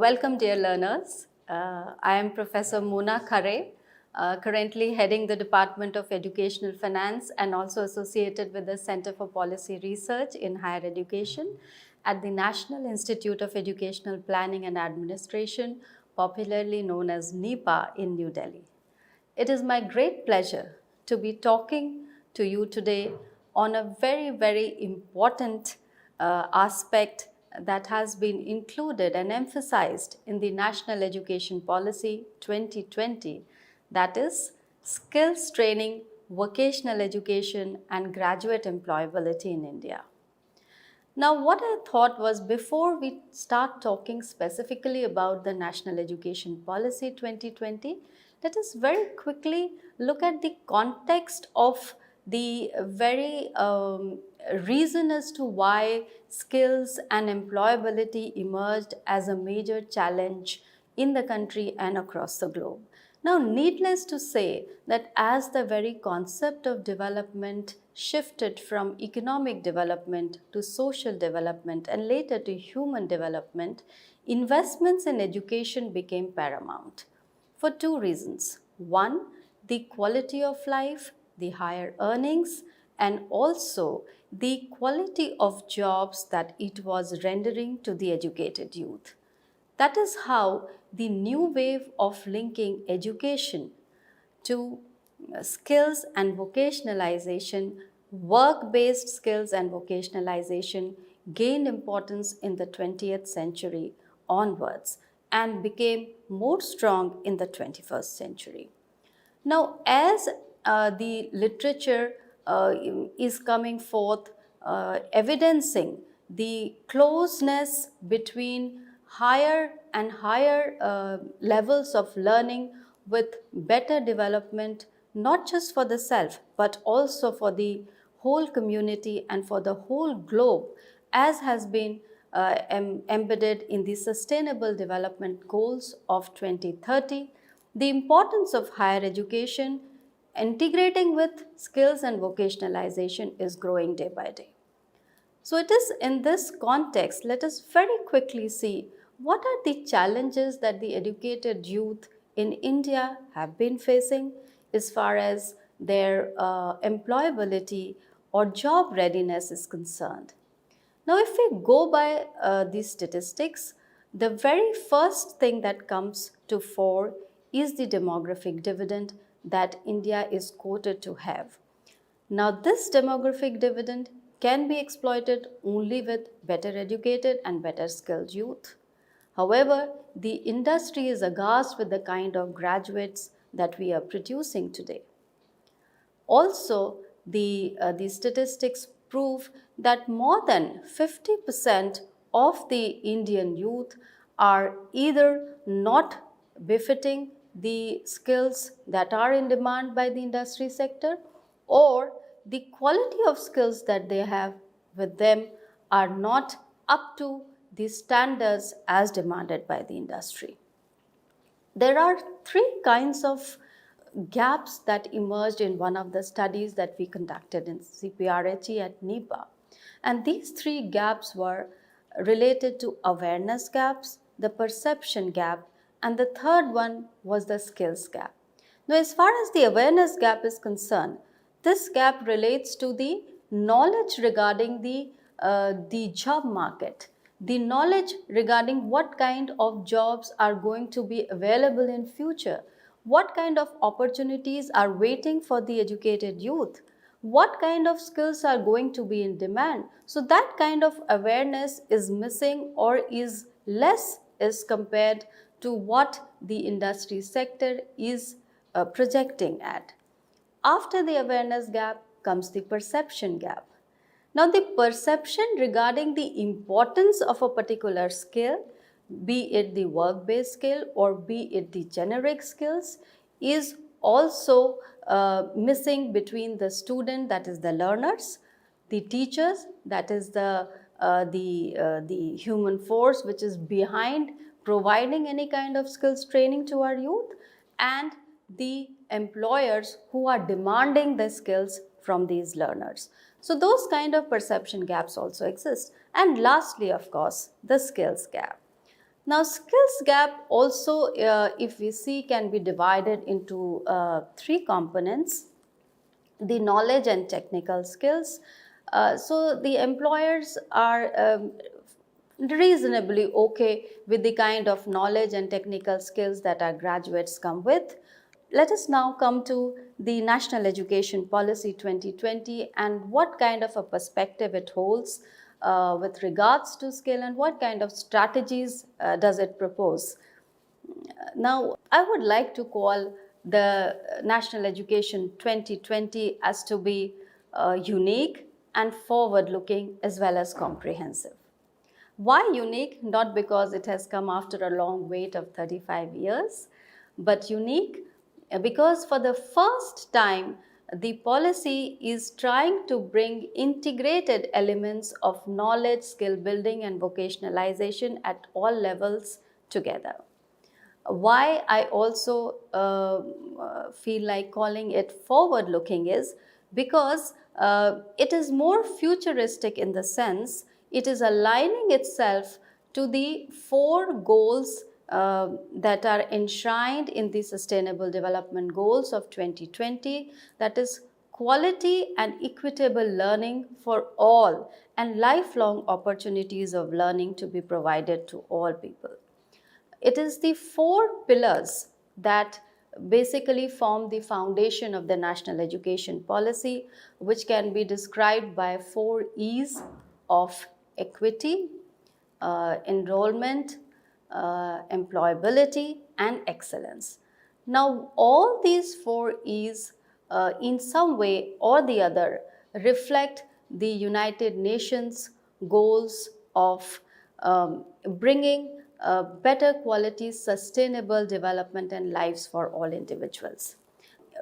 Welcome, dear learners. I am Professor Mona Khare, currently heading the Department of Educational Finance and also associated with the Center for Policy Research in Higher Education at the National Institute of Educational Planning and Administration, popularly known as NEPA in New Delhi. It is my great pleasure to be talking to you today on a very, very important aspect that has been included and emphasized in the National Education Policy 2020, that is skills training, vocational education and graduate employability in India. Now, what I thought was before we start talking specifically about the National Education Policy 2020, let us very quickly look at the context of the very reason as to why skills and employability emerged as a major challenge in the country and across the globe. Now, needless to say that as the very concept of development shifted from economic development to social development and later to human development, investments in education became paramount for two reasons. One, the quality of life, the higher earnings, and also the quality of jobs that it was rendering to the educated youth. That is how the new wave of linking education to skills and vocationalization, work-based skills and vocationalization gained importance in the 20th century onwards and became more strong in the 21st century. Now, as the literature is coming forth evidencing the closeness between higher and higher levels of learning with better development, not just for the self, but also for the whole community and for the whole globe, as has been embedded in the Sustainable Development Goals of 2030, the importance of higher education integrating with skills and vocationalization is growing day by day. So it is in this context, let us very quickly see what are the challenges that the educated youth in India have been facing as far as their employability or job readiness is concerned. Now, if we go by these statistics, the very first thing that comes to fore is the demographic dividend that India is quoted to have. Now, this demographic dividend can be exploited only with better educated and better skilled youth. However, the industry is aghast with the kind of graduates that we are producing today. Also, the statistics prove that more than 50% of the Indian youth are either not befitting the skills that are in demand by the industry sector, or the quality of skills that they have with them are not up to the standards as demanded by the industry. There are three kinds of gaps that emerged in one of the studies that we conducted in CPRHE at NEPA. And these three gaps were related to awareness gaps, the perception gap, and the third one was the skills gap. Now, as far as the awareness gap is concerned, this gap relates to the knowledge regarding the job market, the knowledge regarding what kind of jobs are going to be available in future, what kind of opportunities are waiting for the educated youth, what kind of skills are going to be in demand. So that kind of awareness is missing or is less as compared to what the industry sector is projecting at. After the awareness gap comes the perception gap. Now, the perception regarding the importance of a particular skill, be it the work-based skill or be it the generic skills, is also missing between the student, that is the learners, the teachers, that is the human force which is behind providing any kind of skills training to our youth, and the employers who are demanding the skills from these learners. So those kind of perception gaps also exist. And lastly, of course, the skills gap. Now, skills gap also, if we see, can be divided into three components: the knowledge and technical skills. So the employers are reasonably okay with the kind of knowledge and technical skills that our graduates come with. Let us now come to the National Education Policy 2020 and what kind of a perspective it holds with regards to skill, and what kind of strategies does it propose. Now, I would like to call the National Education 2020 as to be unique and forward-looking as well as comprehensive. Why unique? Not because it has come after a long wait of 35 years, but unique because for the first time, the policy is trying to bring integrated elements of knowledge, skill building, and vocationalization at all levels together. Why I also feel like calling it forward looking is because it is more futuristic in the sense it is aligning itself to the four goals that are enshrined in the Sustainable Development Goals of 2020, that is quality and equitable learning for all and lifelong opportunities of learning to be provided to all people. It is the four pillars that basically form the foundation of the national education policy, which can be described by four E's of equity, enrollment, employability, and excellence. Now, all these four E's, in some way or the other, reflect the United Nations goals of bringing better quality, sustainable development and lives for all individuals.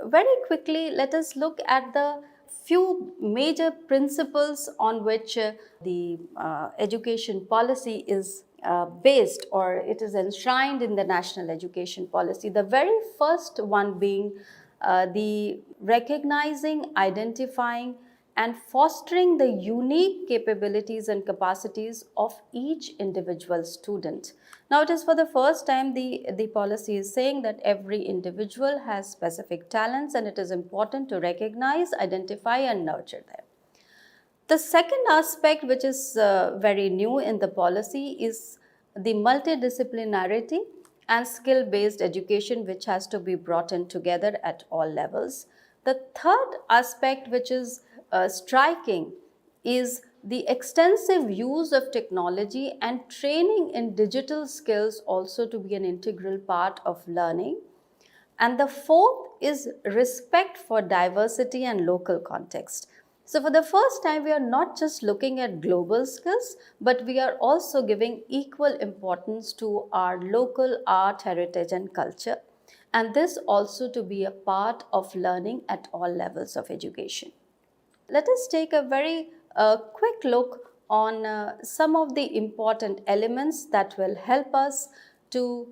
Very quickly, let us look at the few major principles on which the education policy is based, or it is enshrined in the national education policy. The very first one being the recognizing, identifying, and fostering the unique capabilities and capacities of each individual student. Now, it is for the first time the policy is saying that every individual has specific talents and it is important to recognize, identify, and nurture them. The second aspect, which is very new in the policy, is the multidisciplinarity and skill-based education, which has to be brought in together at all levels. The third aspect, which is striking, is the extensive use of technology and training in digital skills also to be an integral part of learning. And the fourth is respect for diversity and local context. So for the first time, we are not just looking at global skills, but we are also giving equal importance to our local art, heritage, and culture. And this also to be a part of learning at all levels of education. Let us take a very quick look on some of the important elements that will help us to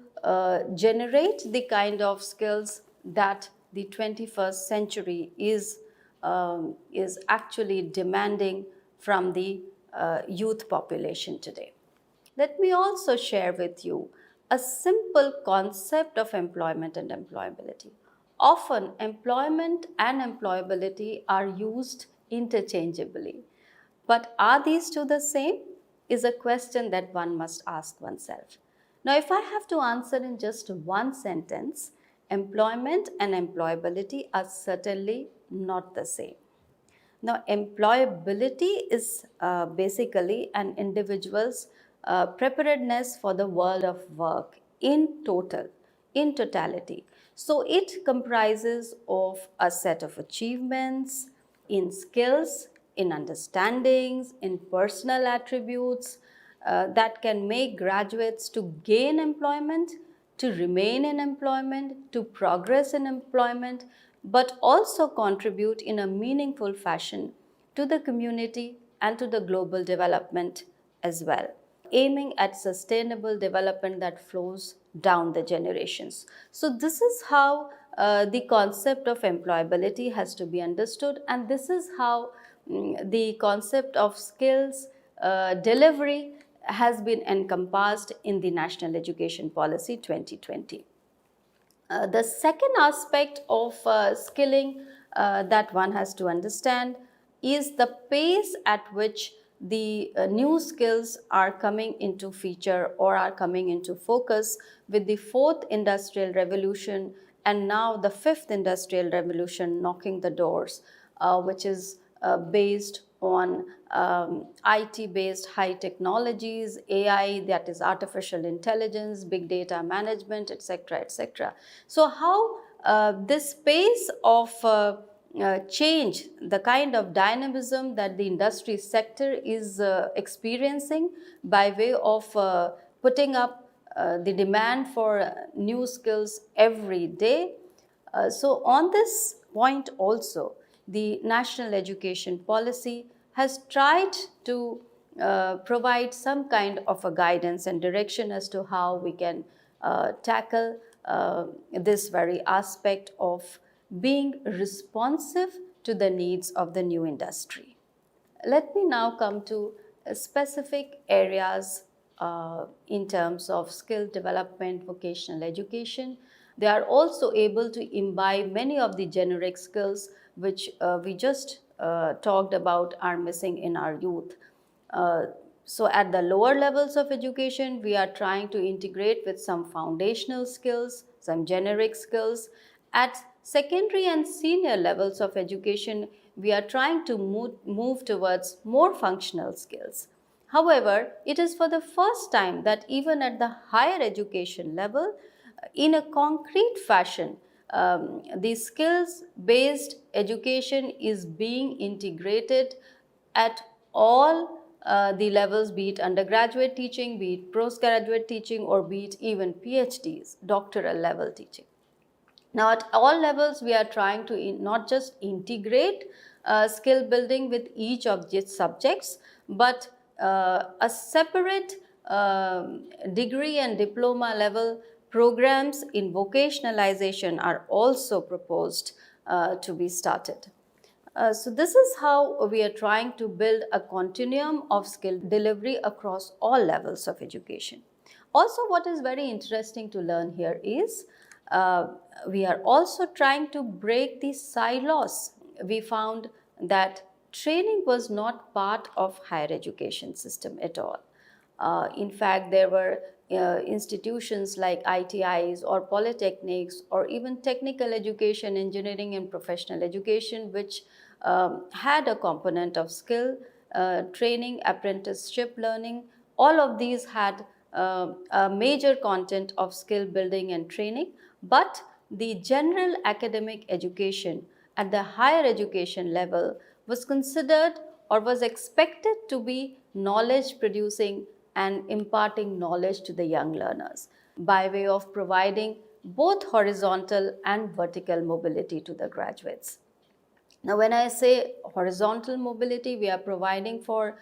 generate the kind of skills that the 21st century is actually demanding from the youth population today. Let me also share with you a simple concept of employment and employability. Often, employment and employability are used interchangeably. But are these two the same? Is a question that one must ask oneself. Now, if I have to answer in just one sentence, employment and employability are certainly not the same. Now, employability is basically an individual's preparedness for the world of work in totality. So, it comprises of a set of achievements in skills, in understandings, in personal attributes that can make graduates to gain employment, to remain in employment, to progress in employment, but also contribute in a meaningful fashion to the community and to the global development as well, aiming at sustainable development that flows down the generations. So this is how the concept of employability has to be understood, and this is how the concept of skills delivery has been encompassed in the National Education Policy 2020. The second aspect of skilling that one has to understand is the pace at which the new skills are coming into feature or are coming into focus with the fourth industrial revolution and now the fifth industrial revolution knocking the doors, which is based on IT-based high technologies, AI, that is artificial intelligence, big data management, etc., etc. So how this pace of change, the kind of dynamism that the industry sector is experiencing by way of putting up the demand for new skills every day. So on this point also, the National Education Policy has tried to provide some kind of a guidance and direction as to how we can tackle this very aspect of being responsive to the needs of the new industry. Let me now come to specific areas in terms of skill development, vocational education. They are also able to imbibe many of the generic skills which we just talked about are missing in our youth. So at the lower levels of education, we are trying to integrate with some foundational skills, some generic skills. At secondary and senior levels of education, we are trying to move towards more functional skills. However, it is for the first time that even at the higher education level, in a concrete fashion, the skills-based education is being integrated at all the levels, be it undergraduate teaching, be it postgraduate teaching, or be it even PhDs, doctoral level teaching. Now, at all levels, we are trying to not just integrate skill building with each of these subjects, but a separate degree and diploma level programs in vocationalization are also proposed to be started. So this is how we are trying to build a continuum of skill delivery across all levels of education. Also, what is very interesting to learn here is we are also trying to break the silos. We found that training was not part of higher education system at all. In fact, there were institutions like ITIs or polytechnics or even technical education, engineering and professional education, which had a component of skill training, apprenticeship learning. All of these had a major content of skill building and training, but the general academic education at the higher education level was considered or was expected to be knowledge producing and imparting knowledge to the young learners by way of providing both horizontal and vertical mobility to the graduates. Now, when I say horizontal mobility, we are providing for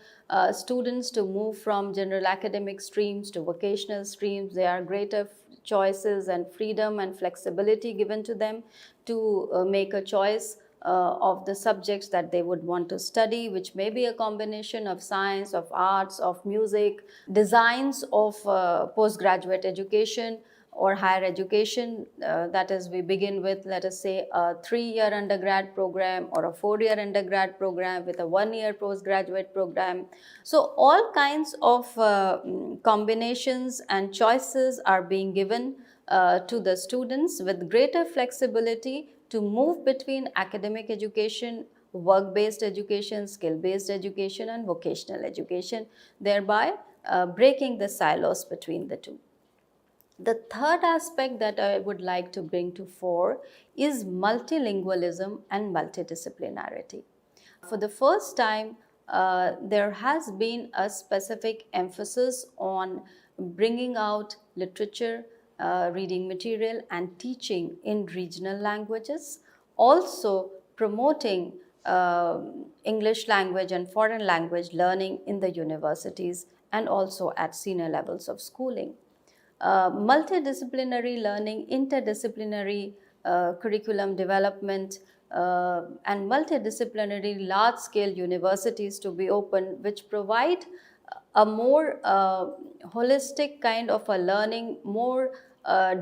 students to move from general academic streams to vocational streams. There are greater choices and freedom and flexibility given to them to make a choice of the subjects that they would want to study, which may be a combination of science, of arts, of music, designs of postgraduate education or higher education. That is, we begin with, let us say, a 3-year undergrad program or a 4-year undergrad program with a 1-year postgraduate program. So all kinds of combinations and choices are being given to the students with greater flexibility to move between academic education, work-based education, skill-based education, and vocational education, thereby breaking the silos between the two. The third aspect that I would like to bring to fore is multilingualism and multidisciplinarity. For the first time, there has been a specific emphasis on bringing out literature, reading material and teaching in regional languages, also promoting English language and foreign language learning in the universities and also at senior levels of schooling. Multidisciplinary learning, interdisciplinary curriculum development, and multidisciplinary large-scale universities to be opened, which provide a more holistic kind of a learning, more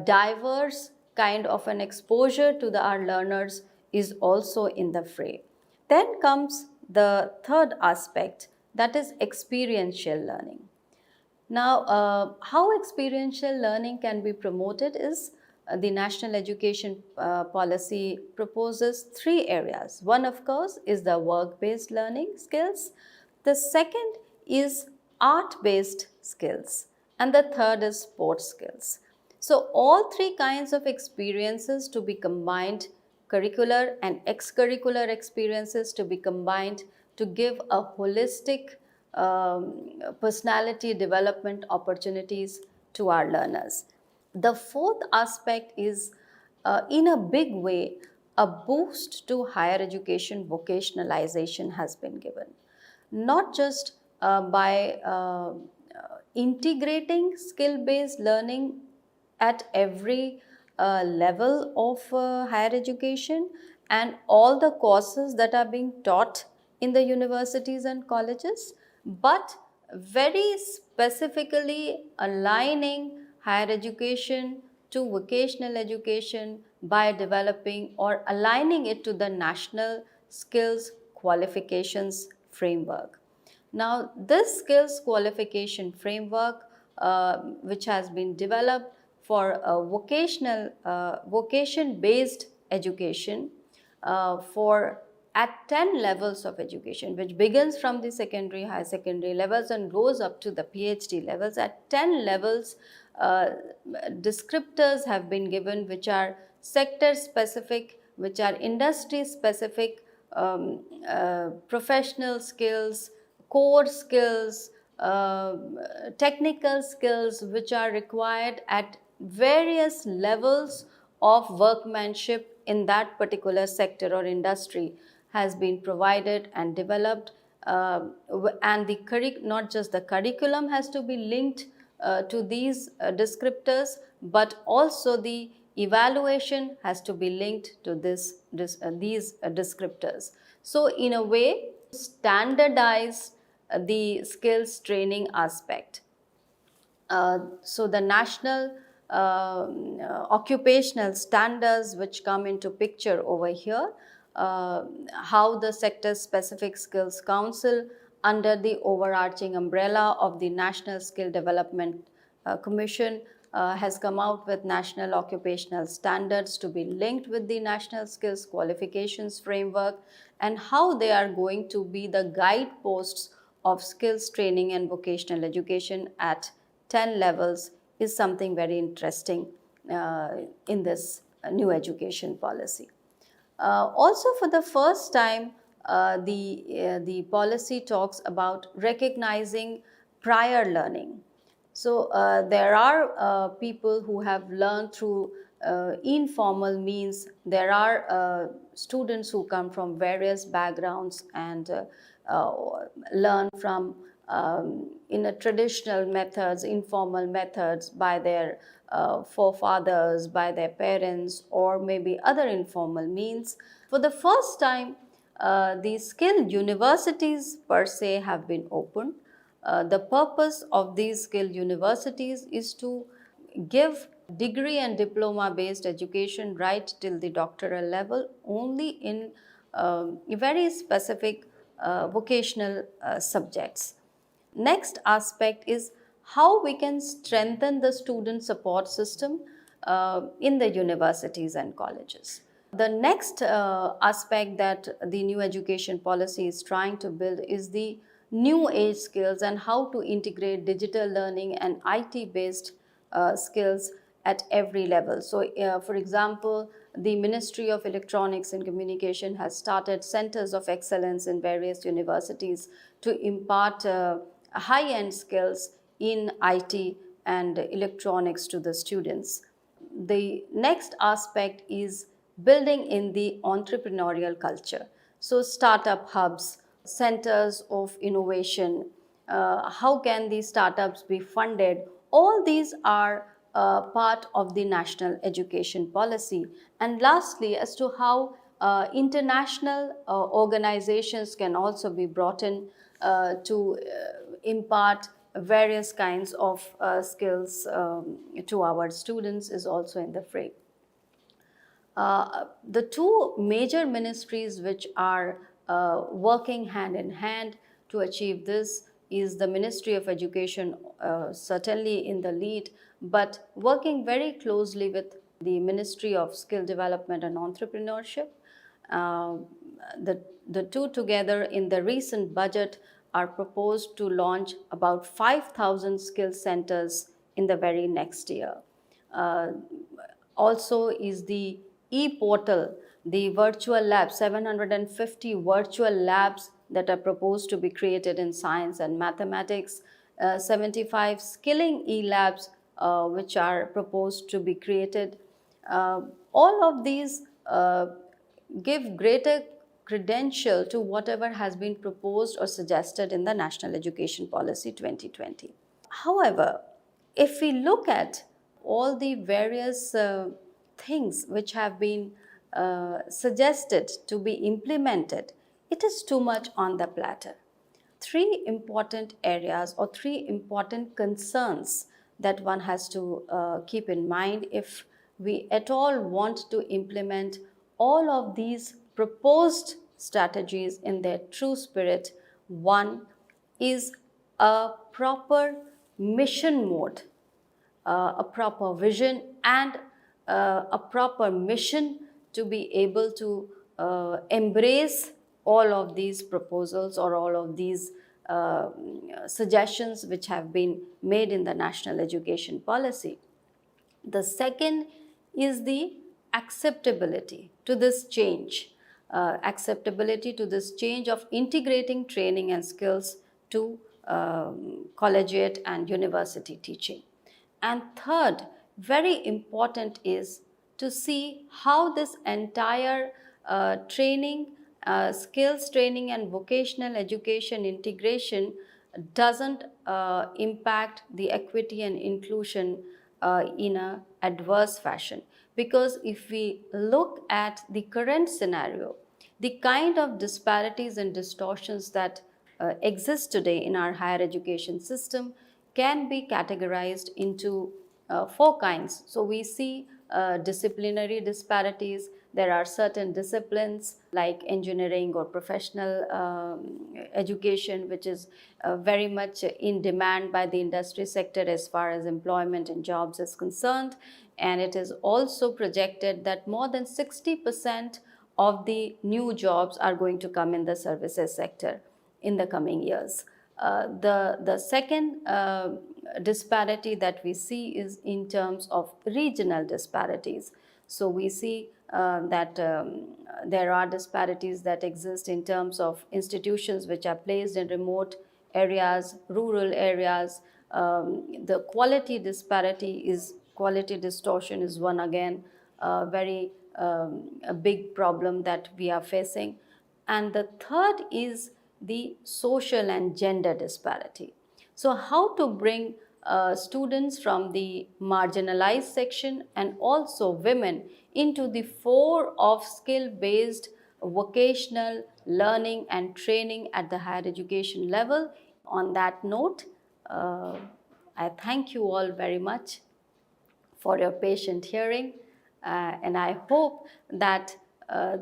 diverse kind of an exposure to our learners is also in the fray. Then comes the third aspect, that is experiential learning. Now, how experiential learning can be promoted is the National Education Policy proposes three areas. One, of course, is the work-based learning skills. The second is art-based skills. And the third is sports skills. So, all three kinds of experiences to be combined, curricular and extracurricular experiences to be combined to give a holistic personality development opportunities to our learners. The fourth aspect is, in a big way, a boost to higher education vocationalization has been given. Not just by integrating skill-based learning at every level of higher education and all the courses that are being taught in the universities and colleges, but very specifically aligning higher education to vocational education by developing or aligning it to the national skills qualifications framework. Now, this skills qualification framework, which has been developed for a vocation-based education for at 10 levels of education, which begins from the secondary, higher secondary levels and goes up to the PhD levels. At 10 levels, descriptors have been given which are sector specific, which are industry specific, professional skills, core skills, technical skills which are required at various levels of workmanship in that particular sector or industry has been provided and developed, and not just the curriculum has to be linked to these descriptors, but also the evaluation has to be linked to these descriptors. So in a way, standardize the skills training aspect. So the national occupational standards which come into picture over here, how the sector specific skills council under the overarching umbrella of the National Skill Development Commission has come out with national occupational standards to be linked with the national skills qualifications framework, and how they are going to be the guideposts of skills training and vocational education at 10 levels is something very interesting in this new education policy. Also, for the first time, the policy talks about recognizing prior learning. So, there are people who have learned through informal means. There are students who come from various backgrounds and learn from in a traditional methods, informal methods by their forefathers, by their parents, or maybe other informal means. For the first time, the skill universities per se have been opened. The purpose of these skill universities is to give degree and diploma based education right till the doctoral level only in very specific vocational subjects. Next aspect is how we can strengthen the student support system in the universities and colleges. The next aspect that the new education policy is trying to build is the new age skills and how to integrate digital learning and IT based skills at every level. So, for example, the Ministry of Electronics and Communication has started centers of excellence in various universities to impart high-end skills in IT and electronics to the students. The next aspect is building in the entrepreneurial culture. So, startup hubs, centers of innovation, how can these startups be funded? All these are part of the national education policy. And lastly, as to how international organizations can also be brought in to impart various kinds of skills to our students is also in the fray. The two major ministries which are working hand in hand to achieve this is the Ministry of Education, certainly in the lead, but working very closely with the Ministry of Skill Development and Entrepreneurship. The two together in the recent budget are proposed to launch about 5,000 skill centers in the very next year. Also is the e-portal, the virtual labs, 750 virtual labs that are proposed to be created in science and mathematics, 75 skilling e-labs which are proposed to be created. All of these give greater credential to whatever has been proposed or suggested in the National Education Policy 2020. However, if we look at all the various things which have been suggested to be implemented, it is too much on the platter. Three important areas or three important concerns that one has to keep in mind if we at all want to implement all of these proposed strategies in their true spirit. One is a proper mission mode, a proper vision and a proper mission to be able to embrace all of these proposals or all of these suggestions which have been made in the National Education Policy. The second is the acceptability to this change, acceptability to this change of integrating training and skills to collegiate and university teaching. And third, very important is to see how this entire training, skills training and vocational education integration doesn't impact the equity and inclusion in an adverse fashion. Because if we look at the current scenario, the kind of disparities and distortions that exist today in our higher education system can be categorized into four kinds. So we see disciplinary disparities. There are certain disciplines like engineering or professional education, which is very much in demand by the industry sector as far as employment and jobs is concerned. And it is also projected that more than 60% of the new jobs are going to come in the services sector in the coming years. The second disparity that we see is in terms of regional disparities. So we see that there are disparities that exist in terms of institutions which are placed in remote areas, rural areas. The quality distortion is one again very a big problem that we are facing. And the third is the social and gender disparity. So how to bring students from the marginalized section and also women into the fore of skill-based vocational learning and training at the higher education level. On that note, I thank you all very much for your patient hearing, and I hope that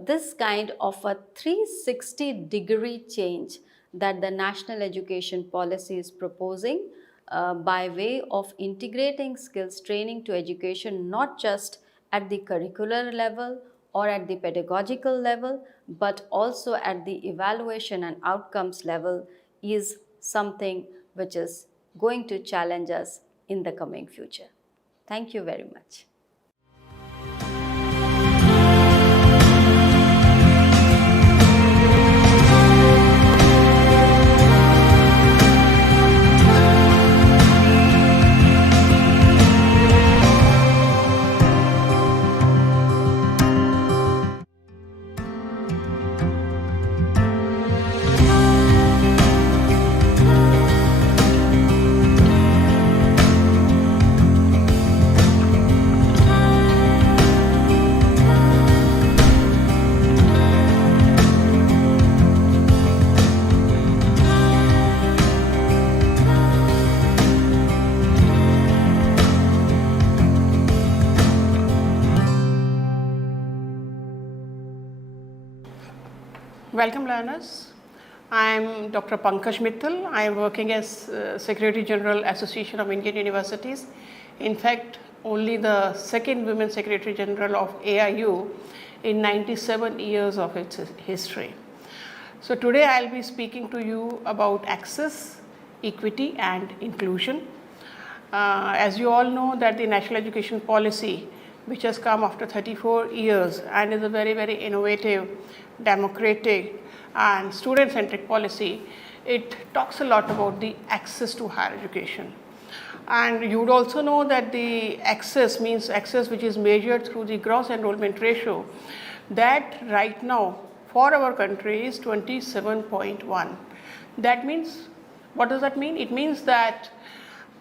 this kind of a 360-degree change that the National Education Policy is proposing by way of integrating skills training to education, not just at the curricular level or at the pedagogical level, but also at the evaluation and outcomes level, is something which is going to challenge us in the coming future. Thank you very much. Welcome learners. I am Dr. G.Mythili. I am working as Secretary General Association of Indian Universities. In fact, only the second Women Secretary General of AIU in 97 years of its history. So today I will be speaking to you about access, equity and inclusion. As you all know that the National Education Policy, which has come after 34 years and is a very, very innovative, democratic and student-centric policy, it talks a lot about the access to higher education. And you would also know that the access means access which is measured through the gross enrollment ratio, that right now for our country is 27.1. That means, what does that mean? It means that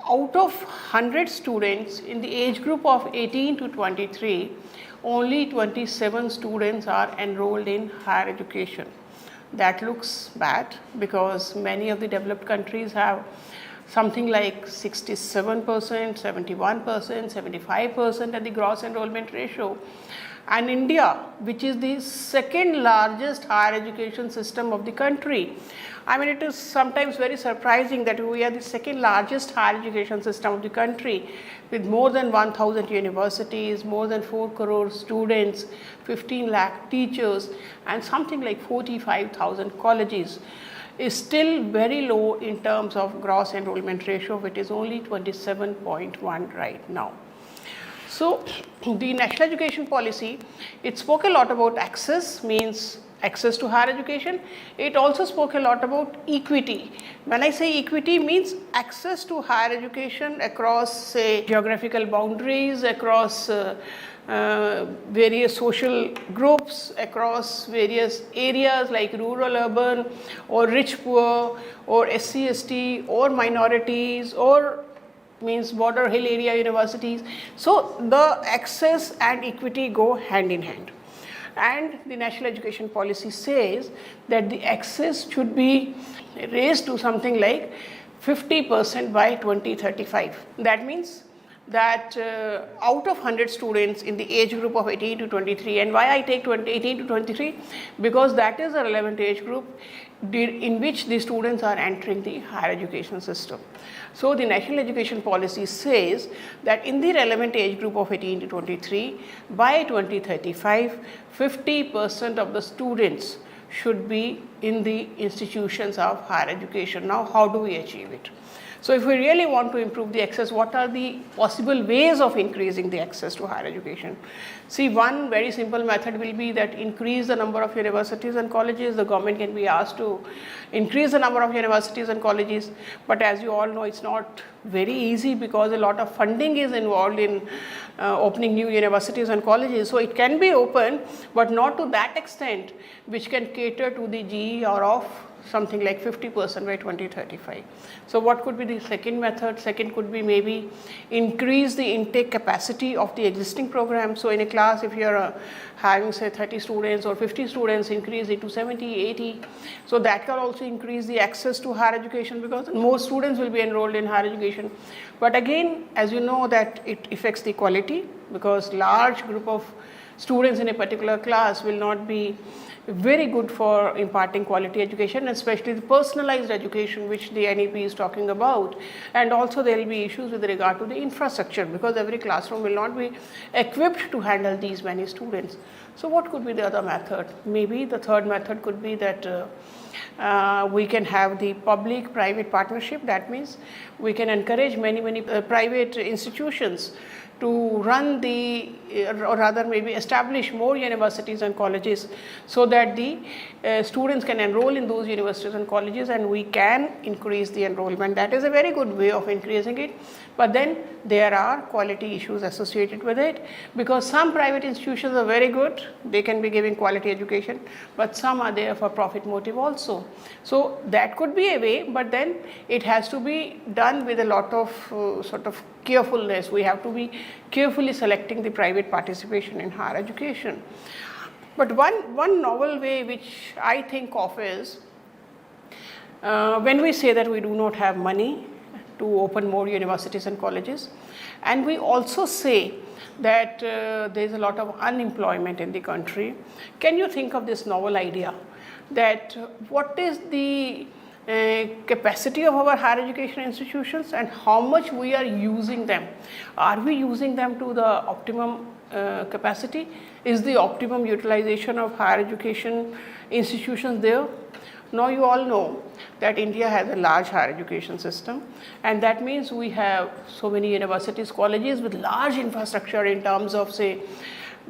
out of 100 students in the age group of 18 to 23, only 27 students are enrolled in higher education. That looks bad because many of the developed countries have something like 67%, 71%, 75% at the gross enrollment ratio. And India, which is the second largest higher education system of the country, I mean, it is sometimes very surprising that we are the second largest higher education system of the country with more than 1,000 universities, more than 4 crore students, 15 lakh teachers and something like 45,000 colleges, is still very low in terms of gross enrollment ratio, which is only 27.1 right now. So the National Education Policy, it spoke a lot about access, means access to higher education. It also spoke a lot about equity. When I say equity, means access to higher education across, say, geographical boundaries, across various social groups, across various areas like rural, urban or rich, poor or SC, ST or minorities or means border hill area universities. So the access and equity go hand in hand. And the National Education Policy says that the access should be raised to something like 50% by 2035. That means that out of 100 students in the age group of 18 to 23, and why I take 18 to 23? Because that is a relevant age group in which the students are entering the higher education system. So the National Education Policy says that in the relevant age group of 18 to 23, by 2035, 50% of the students should be in the institutions of higher education. Now, how do we achieve it? So if we really want to improve the access, what are the possible ways of increasing the access to higher education? See, one very simple method will be that increase the number of universities and colleges. The government can be asked to increase the number of universities and colleges, but as you all know, it's not very easy because a lot of funding is involved in opening new universities and colleges. So it can be open, but not to that extent which can cater to the GER of something like 50% by 2035. So what could be the second method? Second could be maybe increase the intake capacity of the existing program. So in a class, if you are having say 30 students or 50 students, increase it to 70, 80. So that can also increase the access to higher education because more students will be enrolled in higher education. But again, as you know, that it affects the quality because large group of students in a particular class will not be very good for imparting quality education, especially the personalized education which the NEP is talking about. And also there will be issues with regard to the infrastructure because every classroom will not be equipped to handle these many students. So what could be the other method? Maybe the third method could be that we can have the public-private partnership. That means we can encourage many private institutions to run the, or rather maybe establish more universities and colleges so that the students can enroll in those universities and colleges and we can increase the enrollment. That is a very good way of increasing it. But then there are quality issues associated with it because some private institutions are very good, they can be giving quality education, but some are there for profit motive also. So that could be a way, but then it has to be done with a lot of sort of carefulness. We have to be carefully selecting the private participation in higher education. But one novel way which I think of is when we say that we do not have money to open more universities and colleges, and we also say that there is a lot of unemployment in the country. Can you think of this novel idea that what is the capacity of our higher education institutions and how much we are using them. Are we using them to the optimum capacity? Is the optimum utilization of higher education institutions there? Now you all know that India has a large higher education system, and that means we have so many universities, colleges with large infrastructure in terms of, say,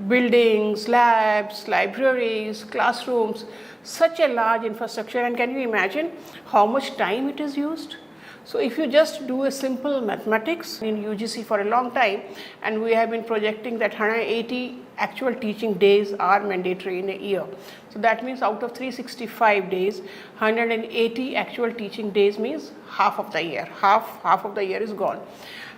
buildings, labs, libraries, classrooms, such a large infrastructure. And can you imagine how much time it is used? So if you just do a simple mathematics in UGC for a long time, and we have been projecting that 180 actual teaching days are mandatory in a year. So that means out of 365 days, 180 actual teaching days means half of the year. Half of the year is gone.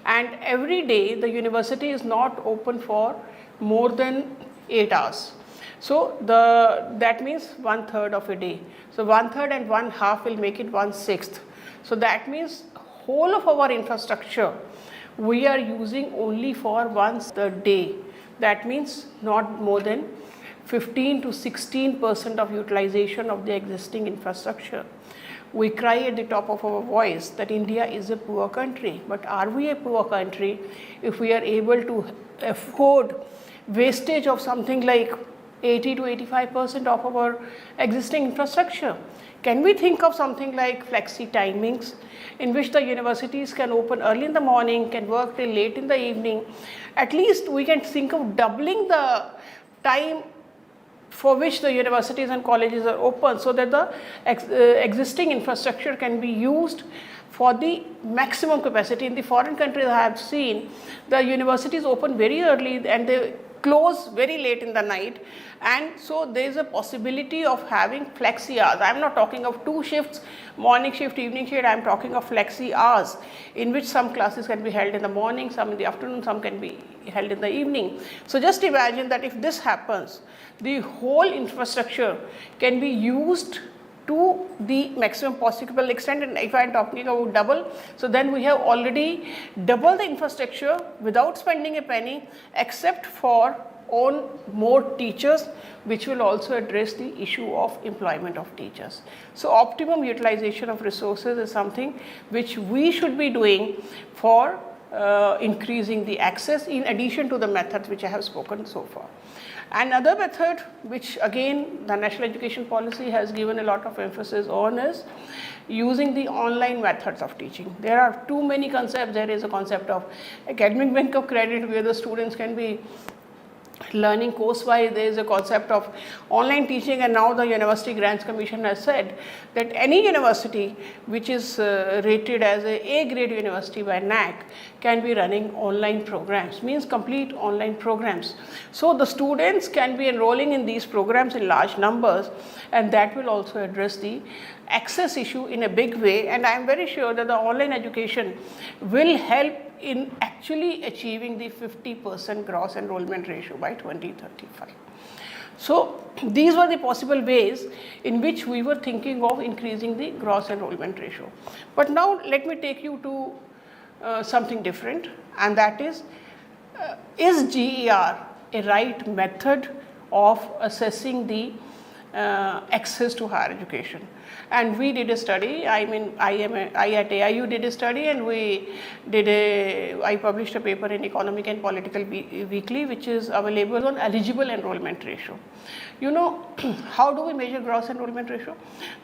And every day the university is not open for more than 8 hours. So that means 1/3 of a day. So 1/3 and 1/2 will make it 1/6. So that means whole of our infrastructure we are using only for once a day. That means not more than 15 to 16% of utilization of the existing infrastructure. We cry at the top of our voice that India is a poor country, but are we a poor country if we are able to afford wastage of something like 80 to 85% of our existing infrastructure? Can we think of something like flexi timings in which the universities can open early in the morning, can work till late in the evening? At least we can think of doubling the time for which the universities and colleges are open, so that the existing infrastructure can be used for the maximum capacity. In the foreign countries I have seen, the universities open very early and they close very late in the night, and so there is a possibility of having flexi hours. I am not talking of 2 shifts, morning shift, evening shift. I am talking of flexi hours in which some classes can be held in the morning, some in the afternoon, some can be held in the evening. So just imagine that if this happens, the whole infrastructure can be used to the maximum possible extent. And if I am talking about double, so then we have already doubled the infrastructure without spending a penny, except for on more teachers, which will also address the issue of employment of teachers. So optimum utilization of resources is something which we should be doing for increasing the access, in addition to the methods which I have spoken so far. Another method which again the National Education Policy has given a lot of emphasis on is using the online methods of teaching. There are too many concepts. There is a concept of academic bank of credit where the students can be learning course-wise. There is a concept of online teaching, and now the University Grants Commission has said that any university which is rated as a A-grade university by NAC can be running online programs, means complete online programs. So the students can be enrolling in these programs in large numbers, and that will also address the access issue in a big way. And I am very sure that the online education will help in actually achieving the 50% gross enrollment ratio by 2035. So these were the possible ways in which we were thinking of increasing the gross enrollment ratio. But now let me take you to something different, and that is GER a right method of assessing the access to higher education? And we did a study. I at AIU did a study, and I published a paper in Economic and Political Weekly, which is available on eligible enrollment ratio. You know, how do we measure gross enrollment ratio?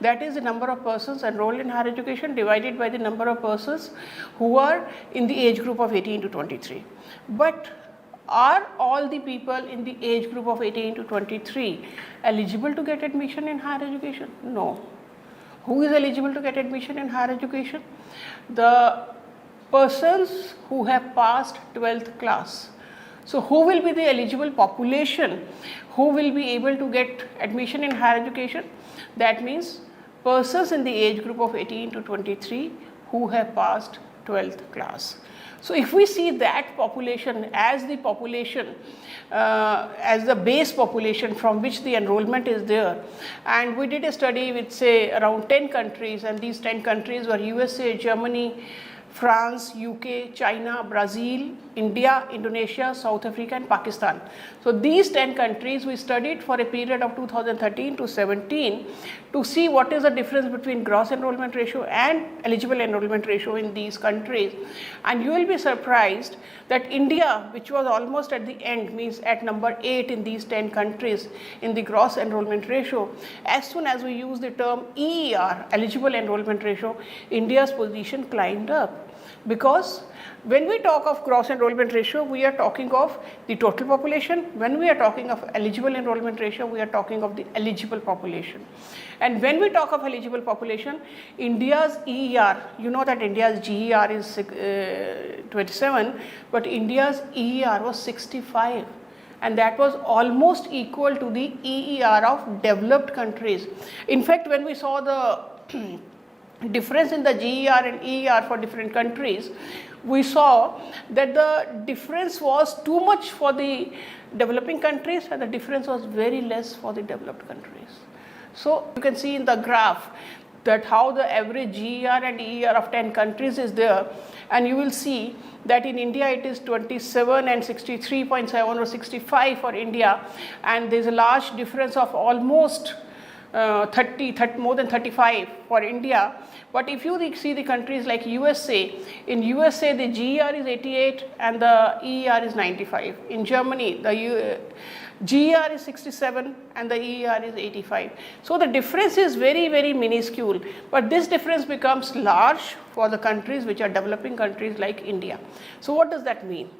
That is the number of persons enrolled in higher education divided by the number of persons who are in the age group of 18 to 23. But are all the people in the age group of 18 to 23 eligible to get admission in higher education? No. Who is eligible to get admission in higher education? The persons who have passed 12th class. So who will be the eligible population who will be able to get admission in higher education? That means persons in the age group of 18 to 23 who have passed 12th class. So if we see that population as the population, as the base population from which the enrollment is there, and we did a study with say around 10 countries, and these 10 countries were USA, Germany, France, UK, China, Brazil, India, Indonesia, South Africa and Pakistan. So these 10 countries we studied for a period of 2013 to 17 to see what is the difference between gross enrollment ratio and eligible enrollment ratio in these countries. And you will be surprised that India, which was almost at the end, means at number 8 in these 10 countries in the gross enrollment ratio, as soon as we use the term EER, eligible enrollment ratio, India's position climbed up. Because when we talk of gross enrollment ratio, we are talking of the total population. When we are talking of eligible enrollment ratio, we are talking of the eligible population. And when we talk of eligible population, India's EER, you know that India's GER is 27, but India's EER was 65. And that was almost equal to the EER of developed countries. In fact, when we saw the difference in the GER and EER for different countries, we saw that the difference was too much for the developing countries and the difference was very less for the developed countries. So you can see in the graph that how the average GER and EER of 10 countries is there, and you will see that in India it is 27 and 63.7 or 65 for India, and there is a large difference of almost more than 35 for India. But if you see the countries like USA, in USA the GER is 88 and the EER is 95. In Germany the GER is 67 and the EER is 85. So the difference is very, very minuscule, but this difference becomes large for the countries which are developing countries like India. So what does that mean?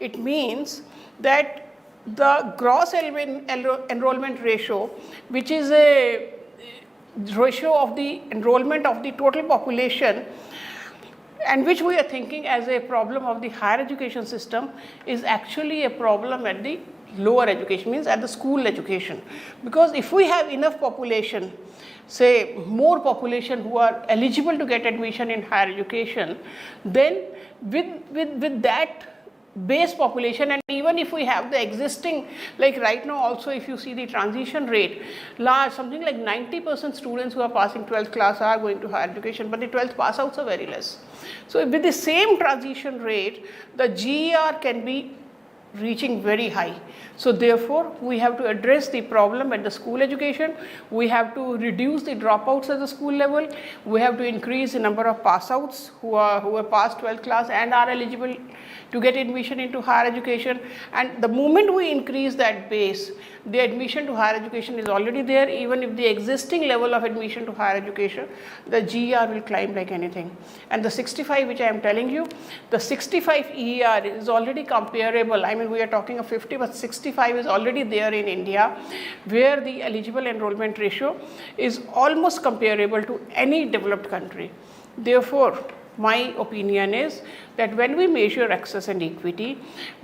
It means that the gross enrollment ratio, which is a ratio of the enrollment of the total population, and which we are thinking as a problem of the higher education system, is actually a problem at the lower education, means at the school education. Because if we have enough population, say more population who are eligible to get admission in higher education, then with that base population, and even if we have the existing, like right now also if you see the transition rate, large, something like 90% students who are passing 12th class are going to higher education, but the 12th pass outs are very less. So with the same transition rate, the GER can be reaching very high. So therefore we have to address the problem at the school education. We have to reduce the dropouts at the school level. We have to increase the number of pass outs who are past 12th class and are eligible to get admission into higher education. And the moment we increase that base, the admission to higher education is already there. Even if the existing level of admission to higher education, the GER will climb like anything. And the 65 which I am telling you, the 65 EER is already comparable. I mean, we are talking of 50, but 65 is already there in India, where the eligible enrollment ratio is almost comparable to any developed country. Therefore, my opinion is that when we measure access and equity,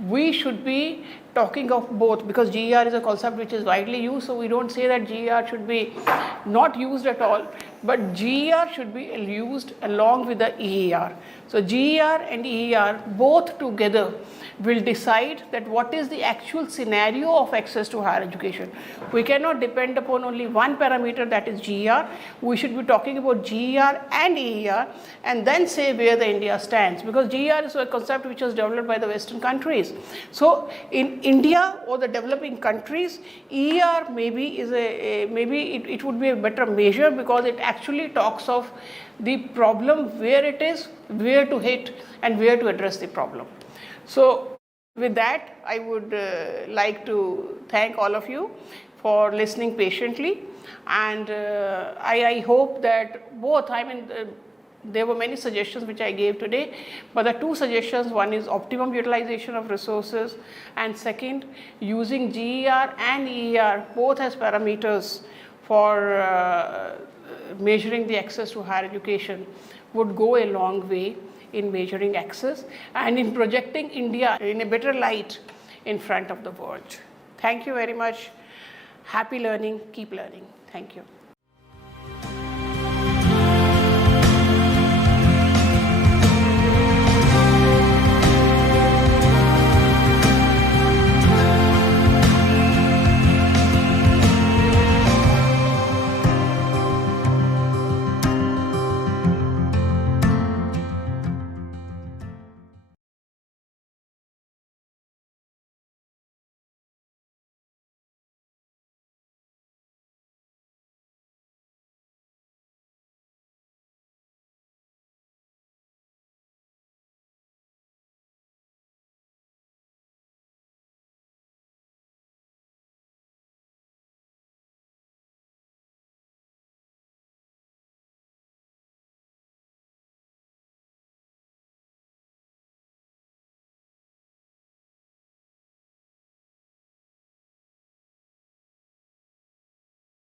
we should be talking of both, because GER is a concept which is widely used, so we don't say that GER should be not used at all, but GER should be used along with the EER. So GER and EER both together will decide that what is the actual scenario of access to higher education. We cannot depend upon only one parameter, that is GER. We should be talking about GER and EER and then say where the India stands, because GER is a concept which was developed by the Western countries. So in India or the developing countries, EER maybe is it would be a better measure, because it actually talks of the problem, where it is, where to hit and where to address the problem. So with that, I would like to thank all of you for listening patiently, and I hope that both, there were many suggestions which I gave today, but the two suggestions, one is optimum utilization of resources, and second, using GER and EER both as parameters for measuring the access to higher education would go a long way in measuring access and in projecting India in a better light in front of the world. Thank you very much. Happy learning. Keep learning. Thank you.